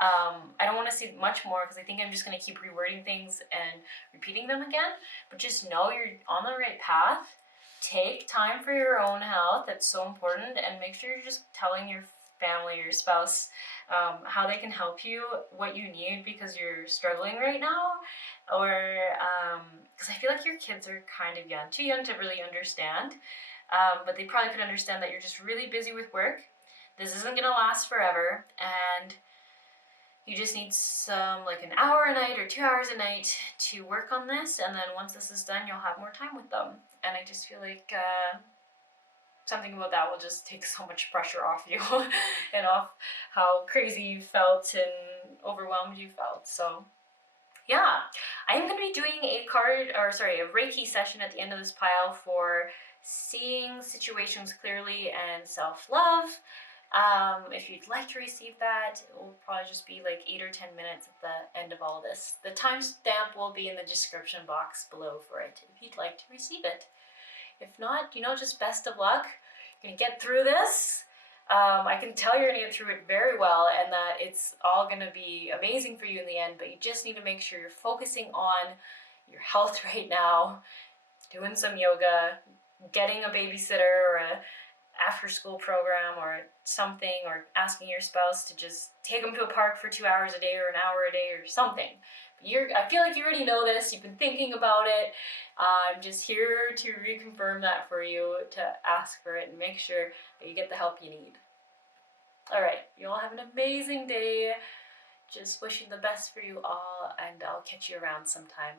I don't want to say much more because I think I'm just going to keep rewording things and repeating them again. But just know you're on the right path. Take time for your own health. That's so important. And make sure you're just telling your family, your spouse, how they can help you, what you need because you're struggling right now. Or because I feel like your kids are kind of young, too young to really understand. But they probably could understand that you're just really busy with work. This isn't going to last forever. And you just need some, like an hour a night or 2 hours a night to work on this. And then once this is done, you'll have more time with them. And I just feel like something about that will just take so much pressure off you and off how crazy you felt and overwhelmed you felt. So yeah, I am going to be doing a Reiki session at the end of this pile for seeing situations clearly and self-love. If you'd like to receive that, it will probably just be like 8 or 10 minutes at the end of all this. The timestamp will be in the description box below for it if you'd like to receive it. If not, just best of luck. You're going to get through this. I can tell you're going to get through it very well and that it's all going to be amazing for you in the end, but you just need to make sure you're focusing on your health right now, doing some yoga, getting a babysitter or a after-school program or something, or asking your spouse to just take them to a park for 2 hours a day or an hour a day or something. I feel like you already know this. You've been thinking about it. I'm just here to reconfirm that for you, to ask for it and make sure that you get the help you need. All right, you all have an amazing day. Just wishing the best for you all, and I'll catch you around sometime.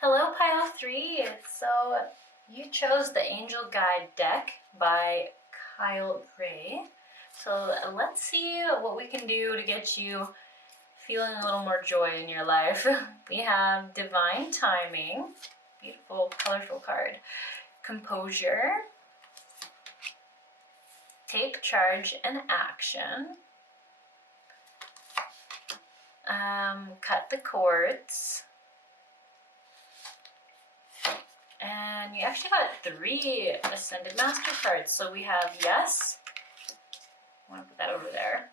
Hello, Pile 3. So you chose the Angel Guide deck by Kyle Gray. So let's see what we can do to get you feeling a little more joy in your life. We have Divine Timing, beautiful, colorful card. Composure, Take Charge and Action, Cut the Cords, and you actually got 3 Ascended Master cards. So we have Yes, I want to put that over there.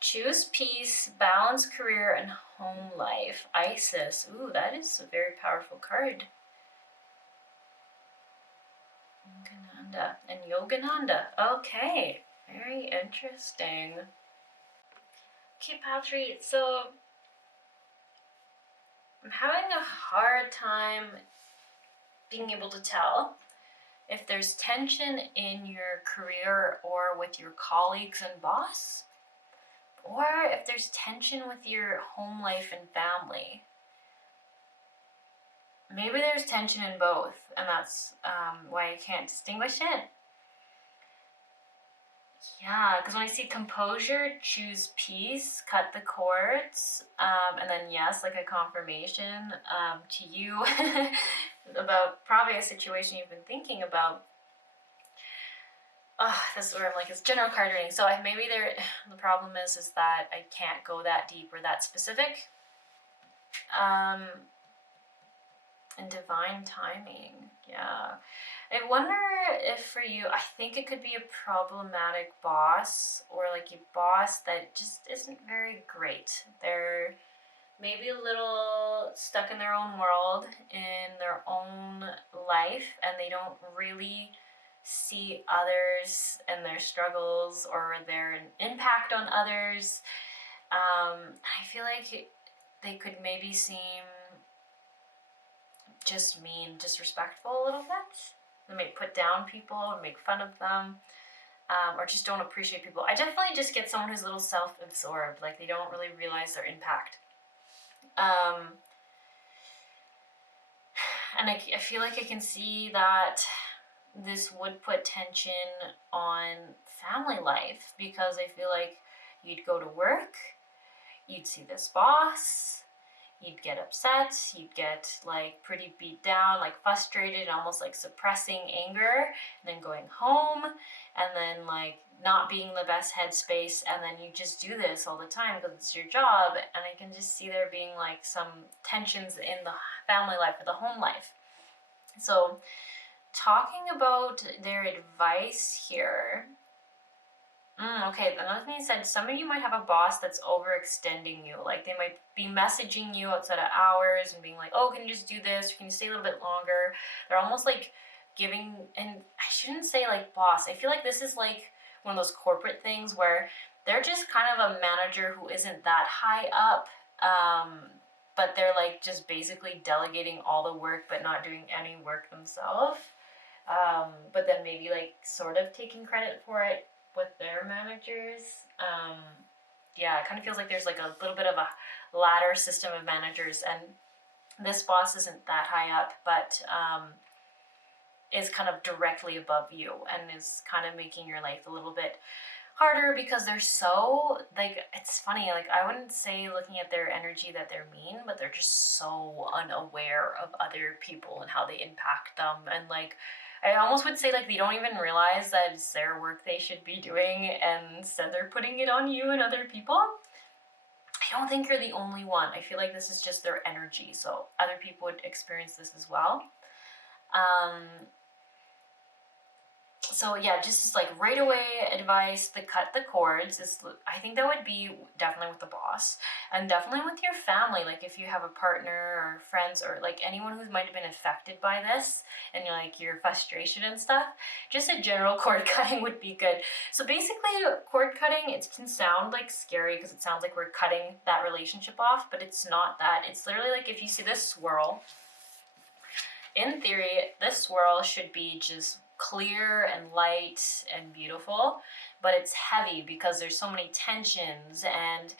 Choose Peace, Balance Career and Home Life. Isis, ooh, that is a very powerful card. Yogananda and Yogananda, okay, very interesting. Okay, Pile 3, so I'm having a hard time being able to tell if there's tension in your career or with your colleagues and boss, or if there's tension with your home life and family. Maybe there's tension in both, and that's why I can't distinguish it. Yeah, because when I see Composure, Choose Peace, Cut the Cords, and then Yes, like a confirmation to you about probably a situation you've been thinking about. This is where I'm like, it's general card reading. So maybe the problem is that I can't go that deep or that specific. And Divine Timing, yeah. I wonder if for you, I think it could be a problematic boss, or like a boss that just isn't very great. They're maybe a little stuck in their own world, in their own life, and they don't really see others and their struggles or their impact on others. I feel like they could maybe seem just mean, disrespectful a little bit. They may put down people or make fun of them, or just don't appreciate people. I definitely just get someone who's a little self-absorbed, like they don't really realize their impact. And I feel like I can see that this would put tension on family life, because I feel like you'd go to work, you'd see this boss, you'd get upset, you'd get like pretty beat down, like frustrated, almost like suppressing anger, and then going home, and then like not being in the best headspace, and then you just do this all the time because it's your job. And I can just see there being like some tensions in the family life or the home life. So talking about their advice here. Okay, another thing he said, some of you might have a boss that's overextending you. Like they might be messaging you outside of hours and being like, oh, can you just do this? Or can you stay a little bit longer? They're almost like giving, and I shouldn't say like boss. I feel like this is like one of those corporate things where they're just kind of a manager who isn't that high up, but they're like just basically delegating all the work but not doing any work themselves. But then maybe like sort of taking credit for it with their managers. Yeah, it kind of feels like there's like a little bit of a ladder system of managers, and this boss isn't that high up, but is kind of directly above you and is kind of making your life a little bit harder because they're so, like, it's funny, like I wouldn't say looking at their energy that they're mean, but they're just so unaware of other people and how they impact them. And like I almost would say like they don't even realize that it's their work they should be doing, and instead they're putting it on you and other people. I don't think you're the only one. I feel like this is just their energy, so other people would experience this as well. So yeah, just like right away advice to cut the cords is, I think that would be definitely with the boss, and definitely with your family. Like if you have a partner or friends or like anyone who might have been affected by this and you're like your frustration and stuff, just a general cord cutting would be good. So basically cord cutting, it can sound like scary because it sounds like we're cutting that relationship off, but it's not that. It's literally like if you see this swirl, in theory, this swirl should be just clear and light and beautiful, but it's heavy because there's so many tensions and,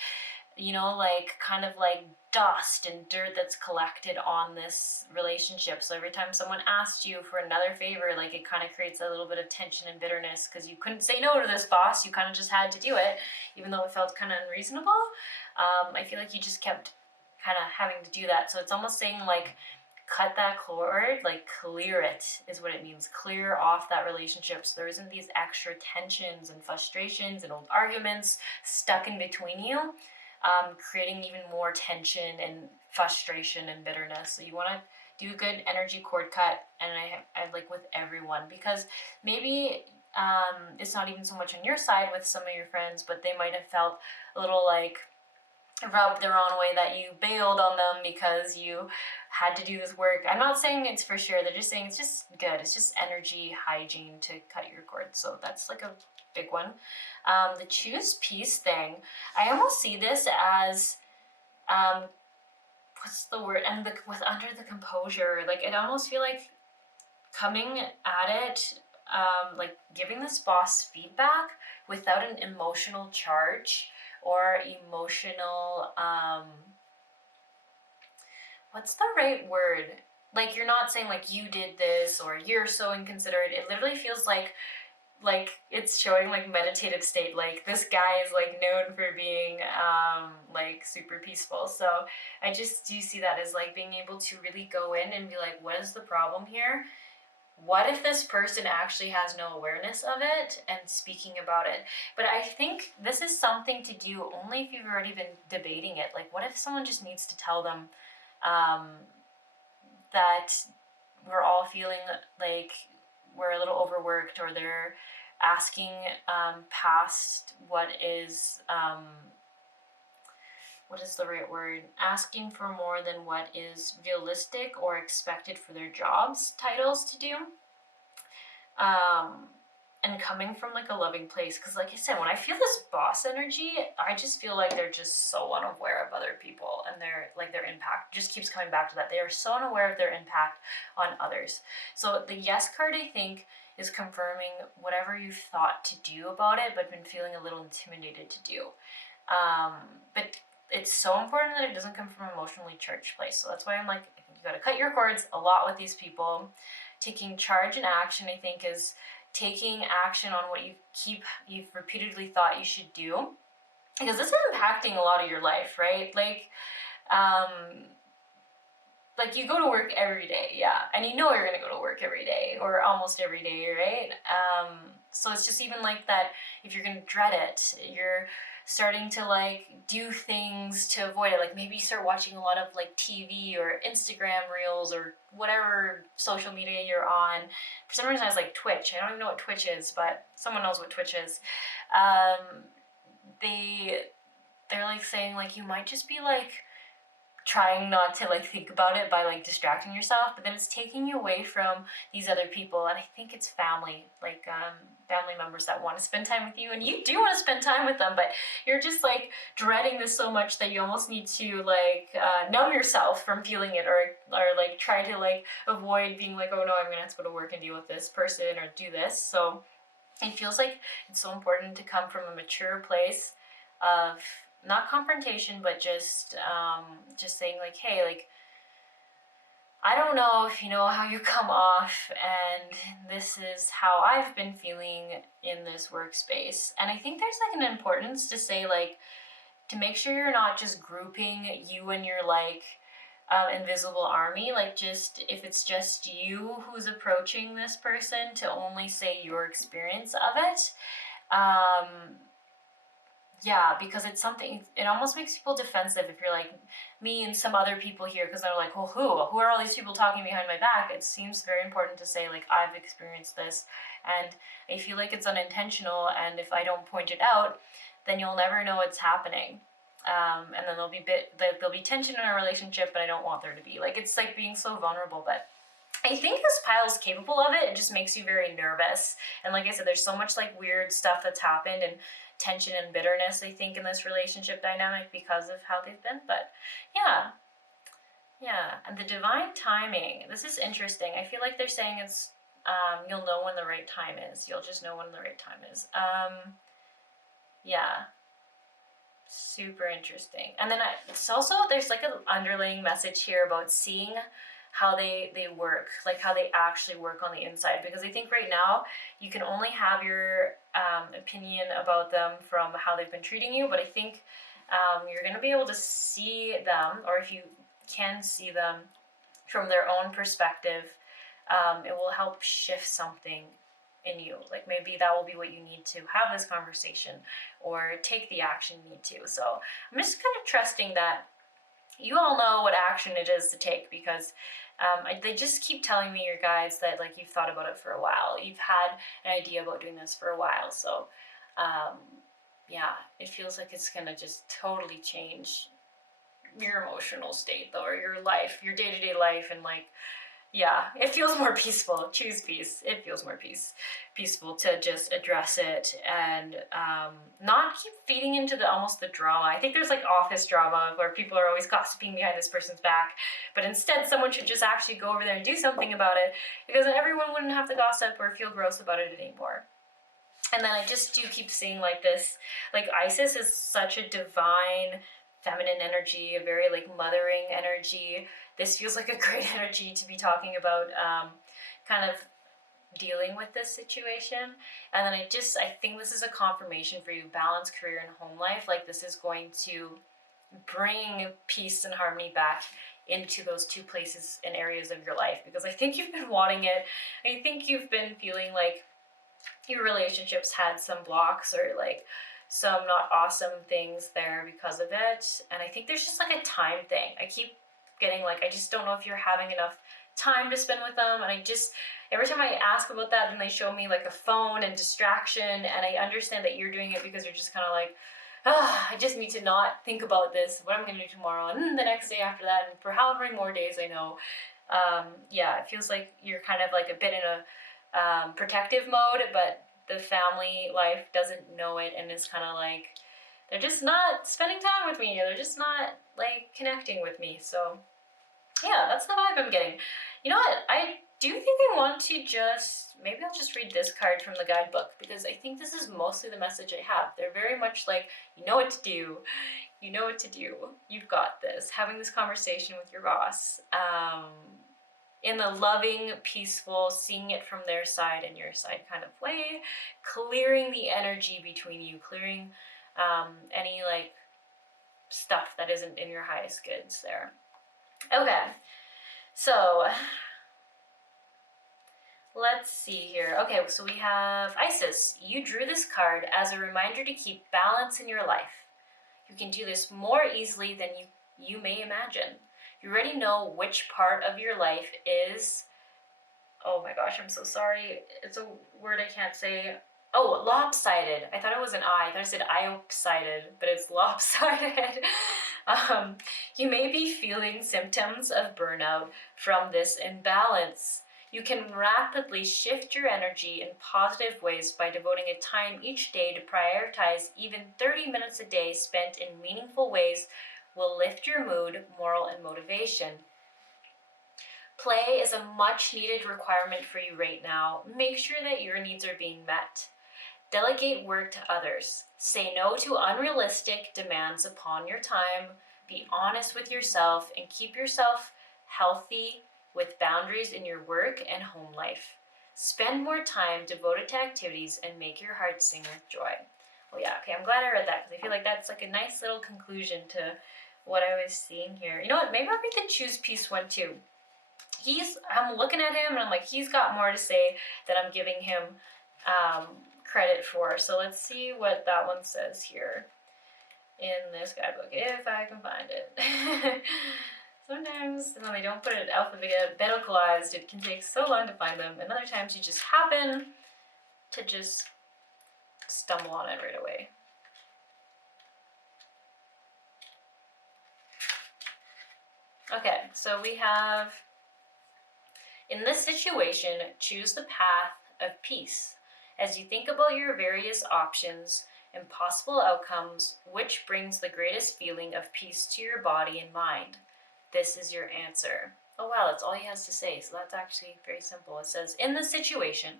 you know, like kind of like dust and dirt that's collected on this relationship. So every time someone asks you for another favor, like it kind of creates a little bit of tension and bitterness because you couldn't say no to this boss. You kind of just had to do it, even though it felt kind of unreasonable. I feel like you just kept kind of having to do that. So it's almost saying like, cut that cord, like clear it is what it means. Clear off that relationship so there isn't these extra tensions and frustrations and old arguments stuck in between you, creating even more tension and frustration and bitterness. So you want to do a good energy cord cut, and I like with everyone, because maybe it's not even so much on your side with some of your friends, but they might have felt a little like rubbed the wrong way that you bailed on them because you had to do this work. I'm not saying it's for sure, they're just saying it's just good. It's just energy hygiene to cut your cord. So that's like a big one. The choose peace thing, I almost see this as what's the word? And with under the composure, like it almost feel like coming at it, like giving this boss feedback without an emotional charge or emotional, what's the right word? Like you're not saying like you did this or you're so inconsiderate. It literally feels like it's showing like meditative state. Like this guy is like known for being like super peaceful. So I just do see that as like being able to really go in and be like, what is the problem here? What if this person actually has no awareness of it and speaking about it? But I think this is something to do only if you've already been debating it. Like, what if someone just needs to tell them that we're all feeling like we're a little overworked, or they're asking past what is the right word? Asking for more than what is realistic or expected for their jobs titles to do. And coming from like a loving place, because like I said, when I feel this boss energy, I just feel like they're just so unaware of other people, and their impact just keeps coming back to that. They are so unaware of their impact on others. So the yes card, I think, is confirming whatever you've thought to do about it but been feeling a little intimidated to do. But it's so important that it doesn't come from an emotionally charged place. So that's why I'm like, I think you got to cut your cords a lot with these people. Taking charge and action, I think, is taking action on what you've repeatedly thought you should do, because this is impacting a lot of your life, right? Like like you go to work every day, yeah, and you know you're gonna go to work every day or almost every day, right? So it's just even like that. If you're gonna dread it, you're starting to like do things to avoid it. Like maybe you start watching a lot of like TV or Instagram reels or whatever social media you're on. For some reason I was like Twitch. I don't even know what Twitch is, but someone knows what Twitch is. They're like saying like you might just be like trying not to like think about it by like distracting yourself, but then it's taking you away from these other people. And I think it's family, like family members that want to spend time with you, and you do want to spend time with them, but you're just like dreading this so much that you almost need to like numb yourself from feeling it, or like try to like avoid being like, oh no, I'm gonna have to go to work and deal with this person or do this. So it feels like it's so important to come from a mature place of not confrontation, but just saying like, hey, like, I don't know if you know how you come off, and this is how I've been feeling in this workspace. And I think there's like an importance to say like, to make sure you're not just grouping you and your like invisible army, like just if it's just you who's approaching this person, to only say your experience of it. Yeah, because it's something, it almost makes people defensive if you're like me and some other people here, because they're like, well, who are all these people talking behind my back? It seems very important to say like, I've experienced this, and I feel like it's unintentional, and if I don't point it out, then you'll never know what's happening. And then there'll be tension in our relationship, but I don't want there to be. Like, it's like being so vulnerable, but I think this pile is capable of it. It just makes you very nervous. And like I said, there's so much like weird stuff that's happened, and tension and bitterness, I think, in this relationship dynamic because of how they've been. But yeah. And the divine timing, this is interesting. I feel like they're saying it's, you'll know when the right time is. You'll just know when the right time is. Yeah. Super interesting. And then it's also, there's like an underlying message here about seeing how they work, like how they actually work on the inside. Because I think right now you can only have your opinion about them from how they've been treating you, but I think you're going to be able to see them, or if you can see them from their own perspective, it will help shift something in you. Like maybe that will be what you need to have this conversation or take the action you need to. So I'm just kind of trusting that you all know what action it is to take, because they just keep telling me, your guides, that like you've thought about it for a while. You've had an idea about doing this for a while. So yeah, it feels like it's gonna just totally change your emotional state though, or your life, your day-to-day life, and like, yeah, it feels more peaceful. Choose peace. It feels more peaceful to just address it and not keep feeding into almost the drama. I think there's like office drama where people are always gossiping behind this person's back, but instead someone should just actually go over there and do something about it, because then everyone wouldn't have to gossip or feel gross about it anymore. And then I just do keep seeing like this, like Isis is such a divine feminine energy, a very like mothering energy. This feels like a great energy to be talking about kind of dealing with this situation. And then I think this is a confirmation for you, balance, career, and home life. Like this is going to bring peace and harmony back into those two places and areas of your life, because I think you've been wanting it. I think you've been feeling like your relationships had some blocks or like some not awesome things there because of it. And I think there's just like a time thing. I keep getting like, I just don't know if you're having enough time to spend with them. And I just, every time I ask about that, then they show me like a phone and distraction. And I understand that you're doing it because you're just kind of like, I just need to not think about this, what I'm going to do tomorrow, and the next day after that, and for however many more days I know. Yeah, it feels like you're kind of like a bit in a protective mode, but the family life doesn't know it and is kind of like, they're just not spending time with me, or they're just not like connecting with me. So yeah, that's the vibe I'm getting. You know what, I do think I want to maybe I'll just read this card from the guidebook, because I think this is mostly the message I have. They're very much like, you know what to do, you know what to do, you've got this, having this conversation with your boss, in the loving, peaceful, seeing it from their side and your side kind of way, clearing the energy between you, clearing any like stuff that isn't in your highest goods there. Okay, so let's see here. Okay, so we have Isis. You drew this card as a reminder to keep balance in your life. You can do this more easily than you may imagine. You already know which part of your life is, oh my gosh, I'm so sorry. It's a word I can't say. Oh, lopsided. I thought it was an I. I thought I said iopsided, but it's lopsided. You may be feeling symptoms of burnout from this imbalance. You can rapidly shift your energy in positive ways by devoting a time each day to prioritize. Even 30 minutes a day spent in meaningful ways will lift your mood, moral, and motivation. Play is a much needed requirement for you right now. Make sure that your needs are being met. Delegate work to others. Say no to unrealistic demands upon your time. Be honest with yourself and keep yourself healthy with boundaries in your work and home life. Spend more time devoted to activities and make your heart sing with joy. Well, yeah, okay, I'm glad I read that because I feel like that's like a nice little conclusion to what I was seeing here. You know what? Maybe I'll read the choose peace one too. I'm looking at him and I'm like, he's got more to say than I'm giving him credit for. So let's see what that one says here in this guidebook, if I can find it. Sometimes when they don't put it alphabeticalized, it can take so long to find them, and other times you just happen to just stumble on it right away. Okay, so we have, in this situation, choose the path of peace. As you think about your various options and possible outcomes, which brings the greatest feeling of peace to your body and mind? This is your answer. Oh wow, that's all he has to say, so that's actually very simple. It says, in this situation,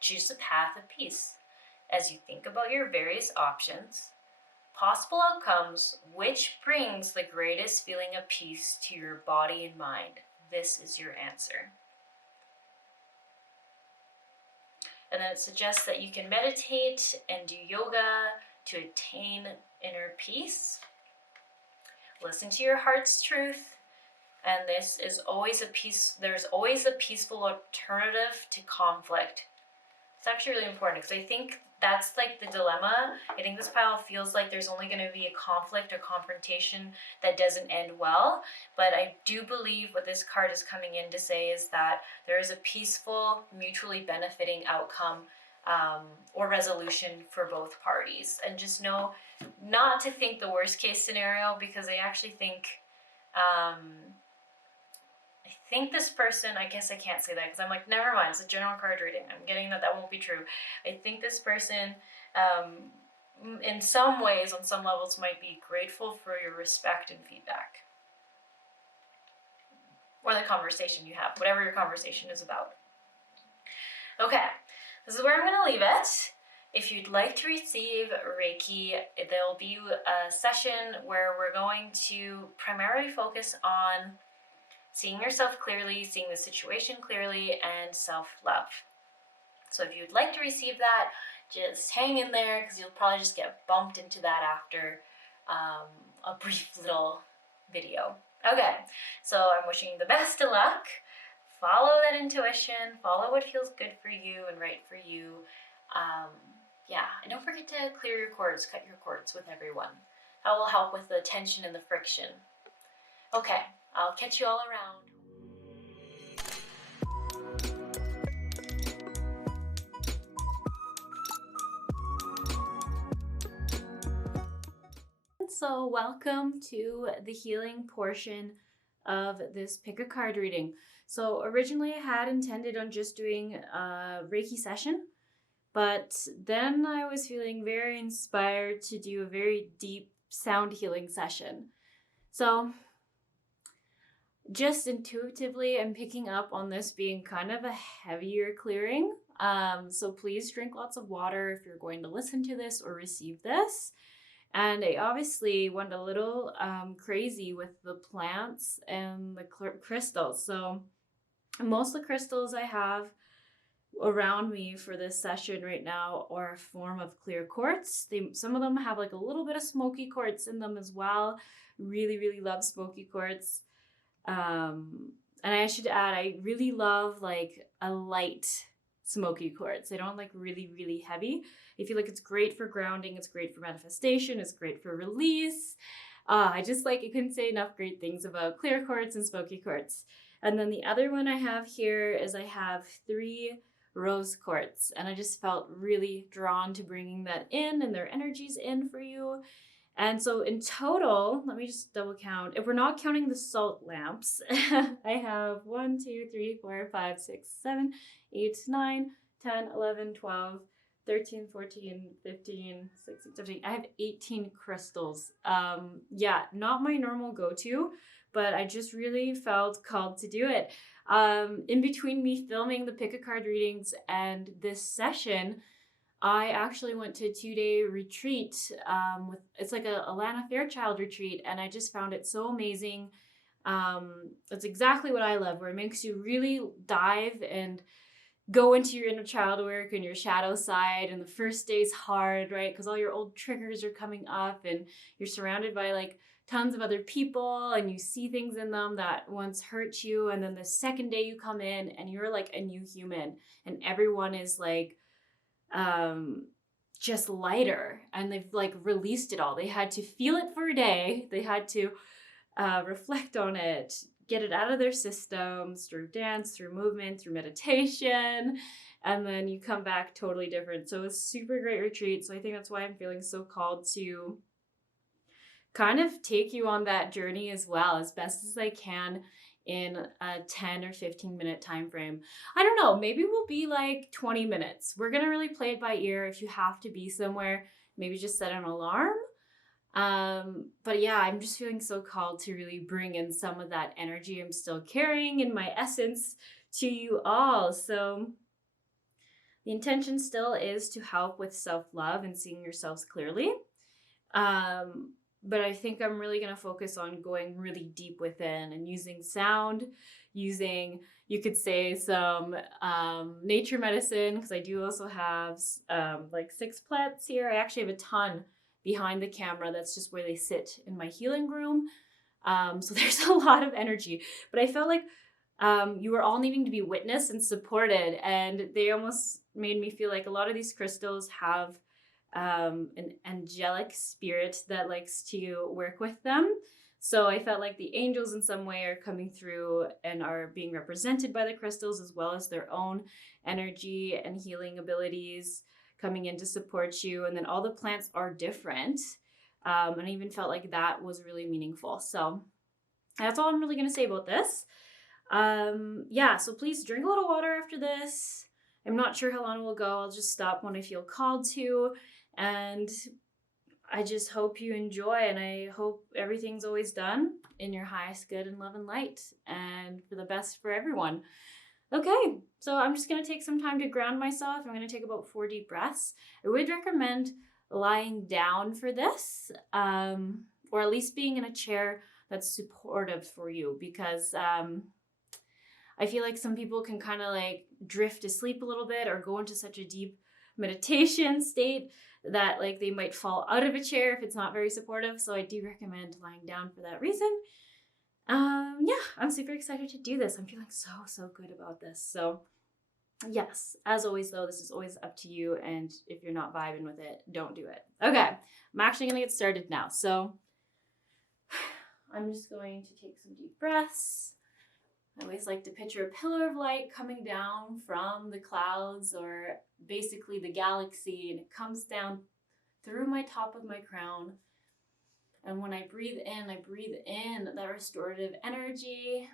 choose the path of peace. As you think about your various options, possible outcomes, which brings the greatest feeling of peace to your body and mind? This is your answer. And then it suggests that you can meditate and do yoga to attain inner peace. Listen to your heart's truth. And this is always there's always a peaceful alternative to conflict. It's actually really important because I think that's like the dilemma. I think this pile feels like there's only going to be a conflict or confrontation that doesn't end well. But I do believe what this card is coming in to say is that there is a peaceful, mutually benefiting outcome or resolution for both parties. And just know not to think the worst case scenario, because I actually think this person, I guess I can't say that because I'm like, never mind, it's a general card reading. I'm getting that won't be true. I think this person, in some ways, on some levels, might be grateful for your respect and feedback. Or the conversation you have, whatever your conversation is about. Okay, this is where I'm going to leave it. If you'd like to receive Reiki, there'll be a session where we're going to primarily focus on seeing yourself clearly, seeing the situation clearly, and self-love. So if you'd like to receive that, just hang in there because you'll probably just get bumped into that after a brief little video. Okay, so I'm wishing you the best of luck. Follow that intuition, follow what feels good for you and right for you. Yeah, and don't forget to clear your cords, cut your cords with everyone. That will help with the tension and the friction. Okay, I'll catch you all around. So welcome to the healing portion of this pick a card reading. So originally I had intended on just doing a Reiki session, but then I was feeling very inspired to do a very deep sound healing session. So just intuitively, I'm picking up on this being kind of a heavier clearing. So please drink lots of water if you're going to listen to this or receive this. And I obviously went a little crazy with the plants and the crystals. So most of the crystals I have around me for this session right now are a form of clear quartz. Some of them have like a little bit of smoky quartz in them as well. Really, really love smoky quartz. And I should add, I really love like a light smoky quartz. I don't like really, really heavy. I feel like it's great for grounding. It's great for manifestation. It's great for release. I just like, I couldn't say enough great things about clear quartz and smoky quartz. And then the other one I have here is I have 3 rose quartz, and I just felt really drawn to bringing that in and their energies in for you. And so in total, let me just double count. If we're not counting the salt lamps, I have 1, 2, 3, 4, 5, 6, 7, 8, 9, 10, 11, 12, 13, 14, 15, 16, 17. I have 18 crystals. Yeah, not my normal go-to, but I just really felt called to do it. In between me filming the pick a card readings and this session, I actually went to a 2-day retreat. It's like a Alana Fairchild retreat, and I just found it so amazing. It's exactly what I love, where it makes you really dive and go into your inner child work and your shadow side. And the first day's hard, right? Because all your old triggers are coming up, and you're surrounded by like tons of other people, and you see things in them that once hurt you. And then the second day you come in and you're like a new human, and everyone is like just lighter, and they've like released it all. They had to feel it for a day. They had to reflect on it, get it out of their systems through dance, through movement, through meditation, and then you come back totally different. So it was a super great retreat. So I think that's why I'm feeling so called to kind of take you on that journey as well, as best as I can, in a 10 or 15 minute time frame. I don't know, maybe we'll be like 20 minutes. We're gonna really play it by ear. If you have to be somewhere, maybe just set an alarm. But yeah, I'm just feeling so called to really bring in some of that energy I'm still carrying in my essence to you all. So the intention still is to help with self-love and seeing yourselves clearly. But I think I'm really going to focus on going really deep within and using sound, using, you could say, some nature medicine, because I do also have like 6 plants here. I actually have a ton behind the camera. That's just where they sit in my healing room. So there's a lot of energy. But I felt like you were all needing to be witnessed and supported. And they almost made me feel like a lot of these crystals have an angelic spirit that likes to work with them. So I felt like the angels in some way are coming through and are being represented by the crystals, as well as their own energy and healing abilities coming in to support you. And then all the plants are different. And I even felt like that was really meaningful. So that's all I'm really going to say about this. Yeah, so please drink a little water after this. I'm not sure how long it will go. I'll just stop when I feel called to. And I just hope you enjoy, and I hope everything's always done in your highest good and love and light, and for the best for everyone. Okay, so I'm just going to take some time to ground myself. I'm going to take about 4 deep breaths. I would recommend lying down for this, or at least being in a chair that's supportive for you, because I feel like some people can kind of like drift asleep a little bit or go into such a deep meditation state that like they might fall out of a chair if it's not very supportive. So I do recommend lying down for that reason. Yeah, I'm super excited to do this. I'm feeling so good about this. So yes, as always though, this is always up to you. And if you're not vibing with it, don't do it. Okay, I'm actually gonna get started now. So I'm just going to take some deep breaths. I always like to picture a pillar of light coming down from the clouds, or basically the galaxy, and it comes down through my top of my crown. And when I breathe in that restorative energy.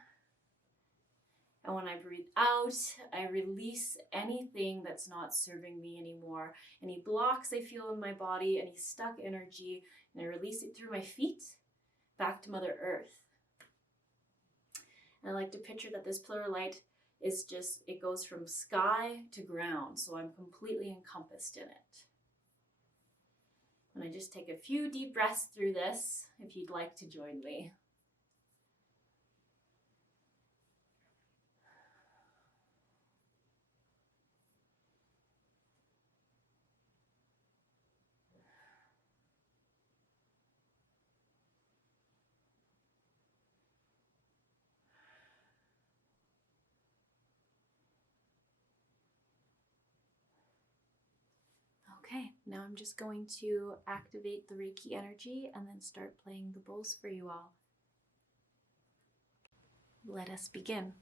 And when I breathe out, I release anything that's not serving me anymore. Any blocks I feel in my body, any stuck energy, and I release it through my feet back to Mother Earth. And I like to picture that this pillar of light is just, it goes from sky to ground. So I'm completely encompassed in it. And I just take a few deep breaths through this if you'd like to join me. Okay, now I'm just going to activate the Reiki energy and then start playing the bowls for you all. Let us begin.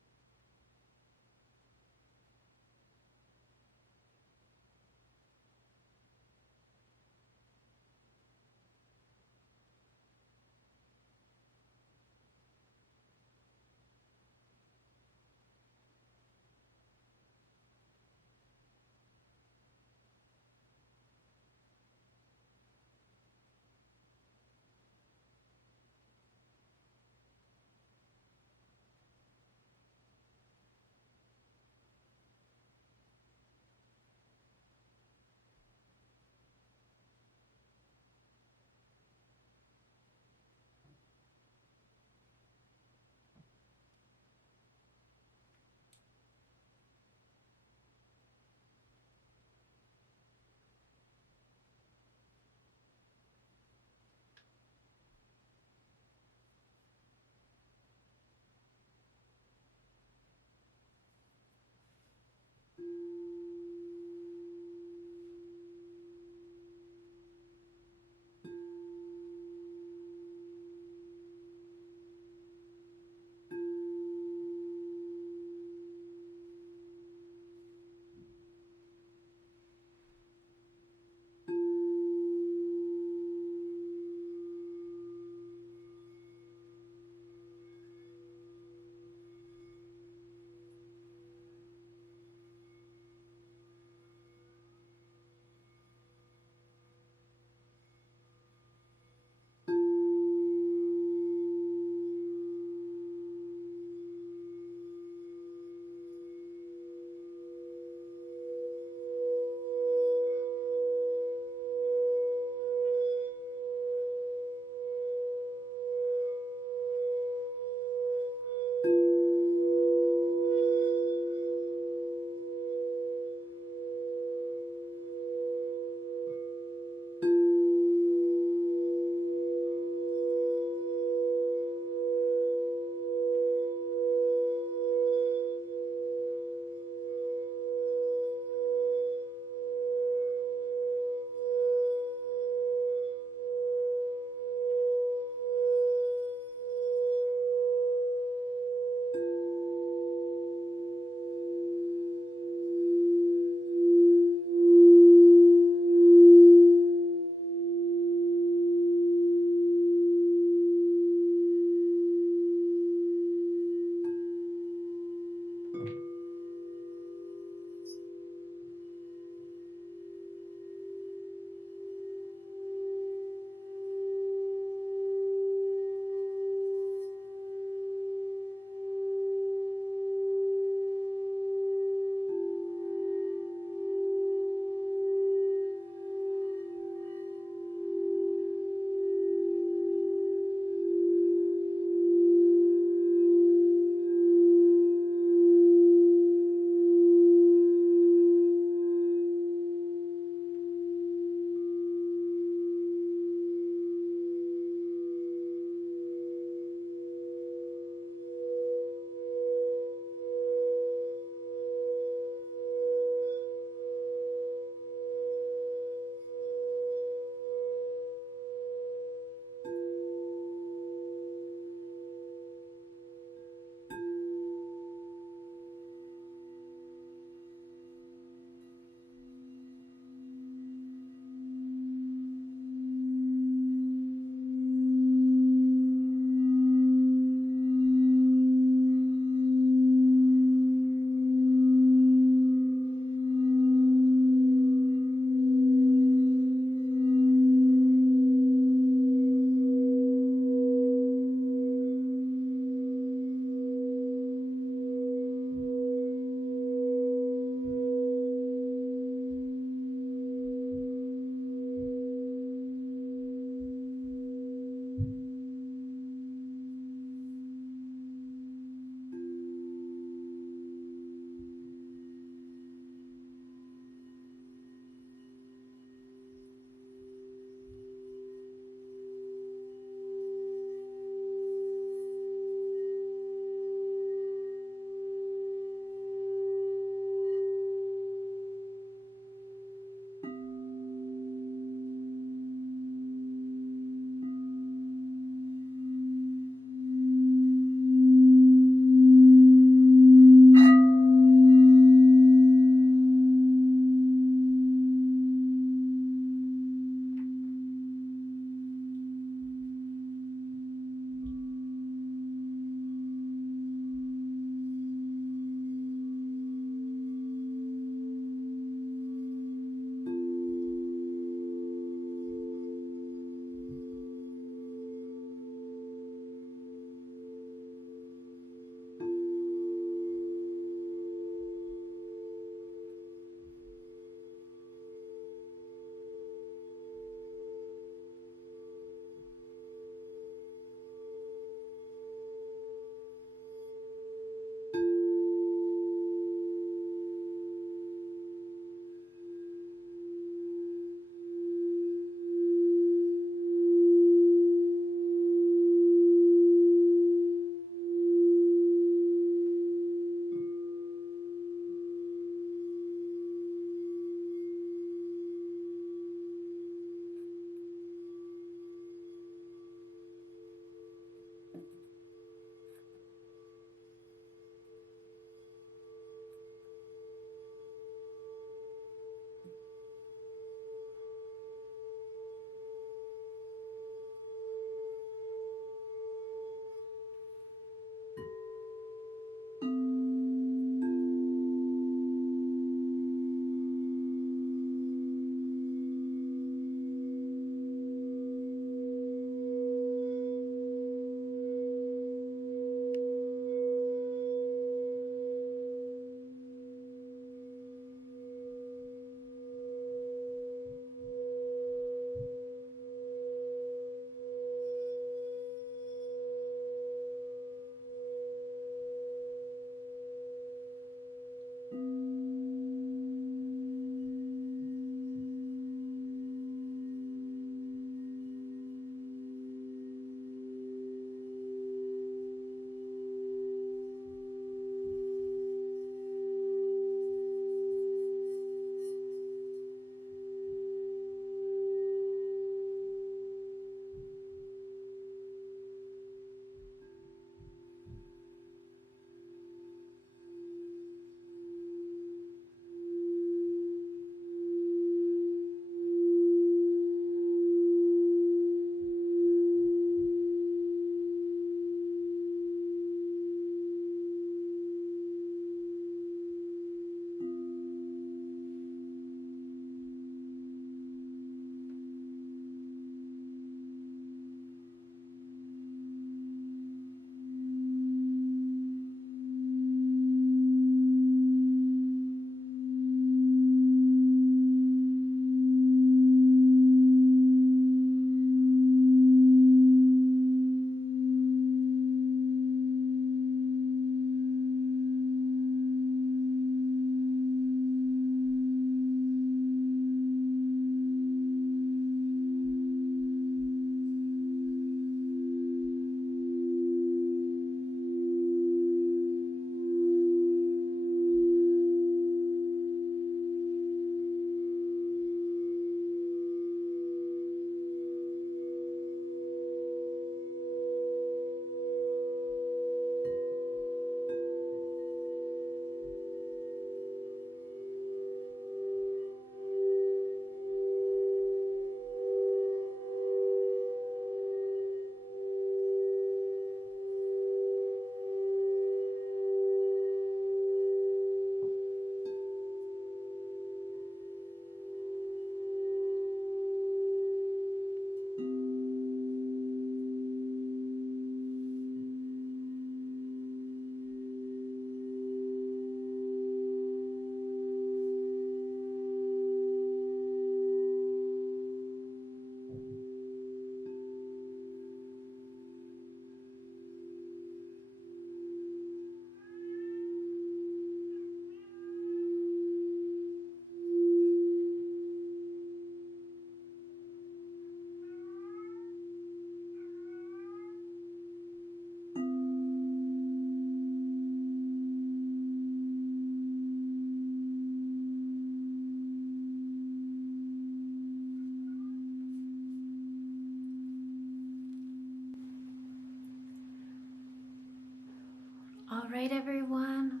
All right, everyone.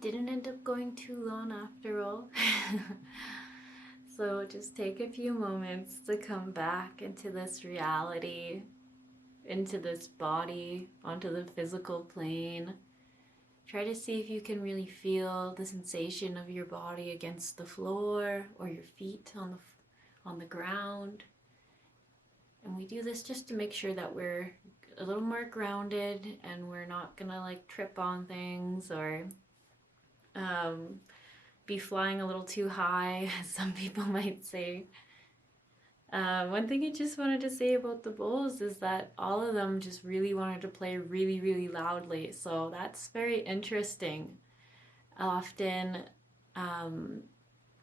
Didn't end up going too long after all. So just take a few moments to come back into this reality, into this body, onto the physical plane. Try to see if you can really feel the sensation of your body against the floor or your feet on the ground. And we do this just to make sure that we're a little more grounded and we're not gonna like trip on things or be flying a little too high, as some people might say. One thing I just wanted to say about the bowls is that all of them just really wanted to play really, really loudly. So that's very interesting. Often,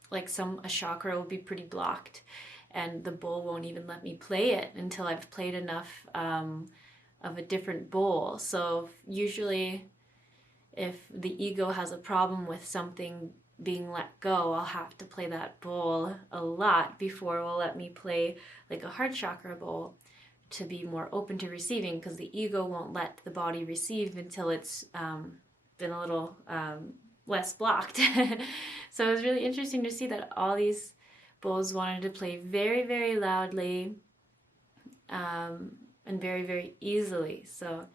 like a chakra will be pretty blocked and the bowl won't even let me play it until I've played enough of a different bowl. So usually if the ego has a problem with something being let go, I'll have to play that bowl a lot before it will let me play like a heart chakra bowl to be more open to receiving, because the ego won't let the body receive until it's been a little less blocked. So it was really interesting to see that all these bowls wanted to play very, very loudly and very, very easily. So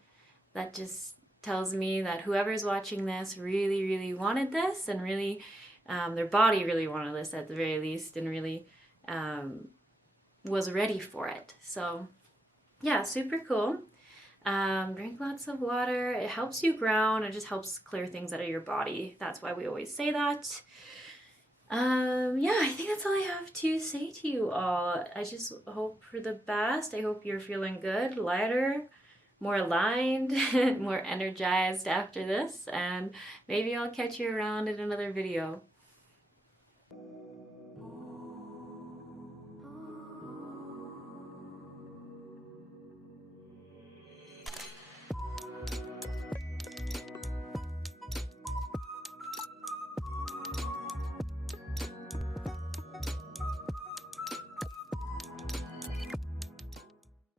that just tells me that whoever's watching this really, really wanted this, and really their body really wanted this at the very least, and really was ready for it. So yeah, super cool. Drink lots of water. It helps you ground. It just helps clear things out of your body. That's why we always say that. Yeah, I think that's all I have to say to you all. I just hope for the best. I hope you're feeling good, lighter, more aligned, more energized after this, and maybe I'll catch you around in another video.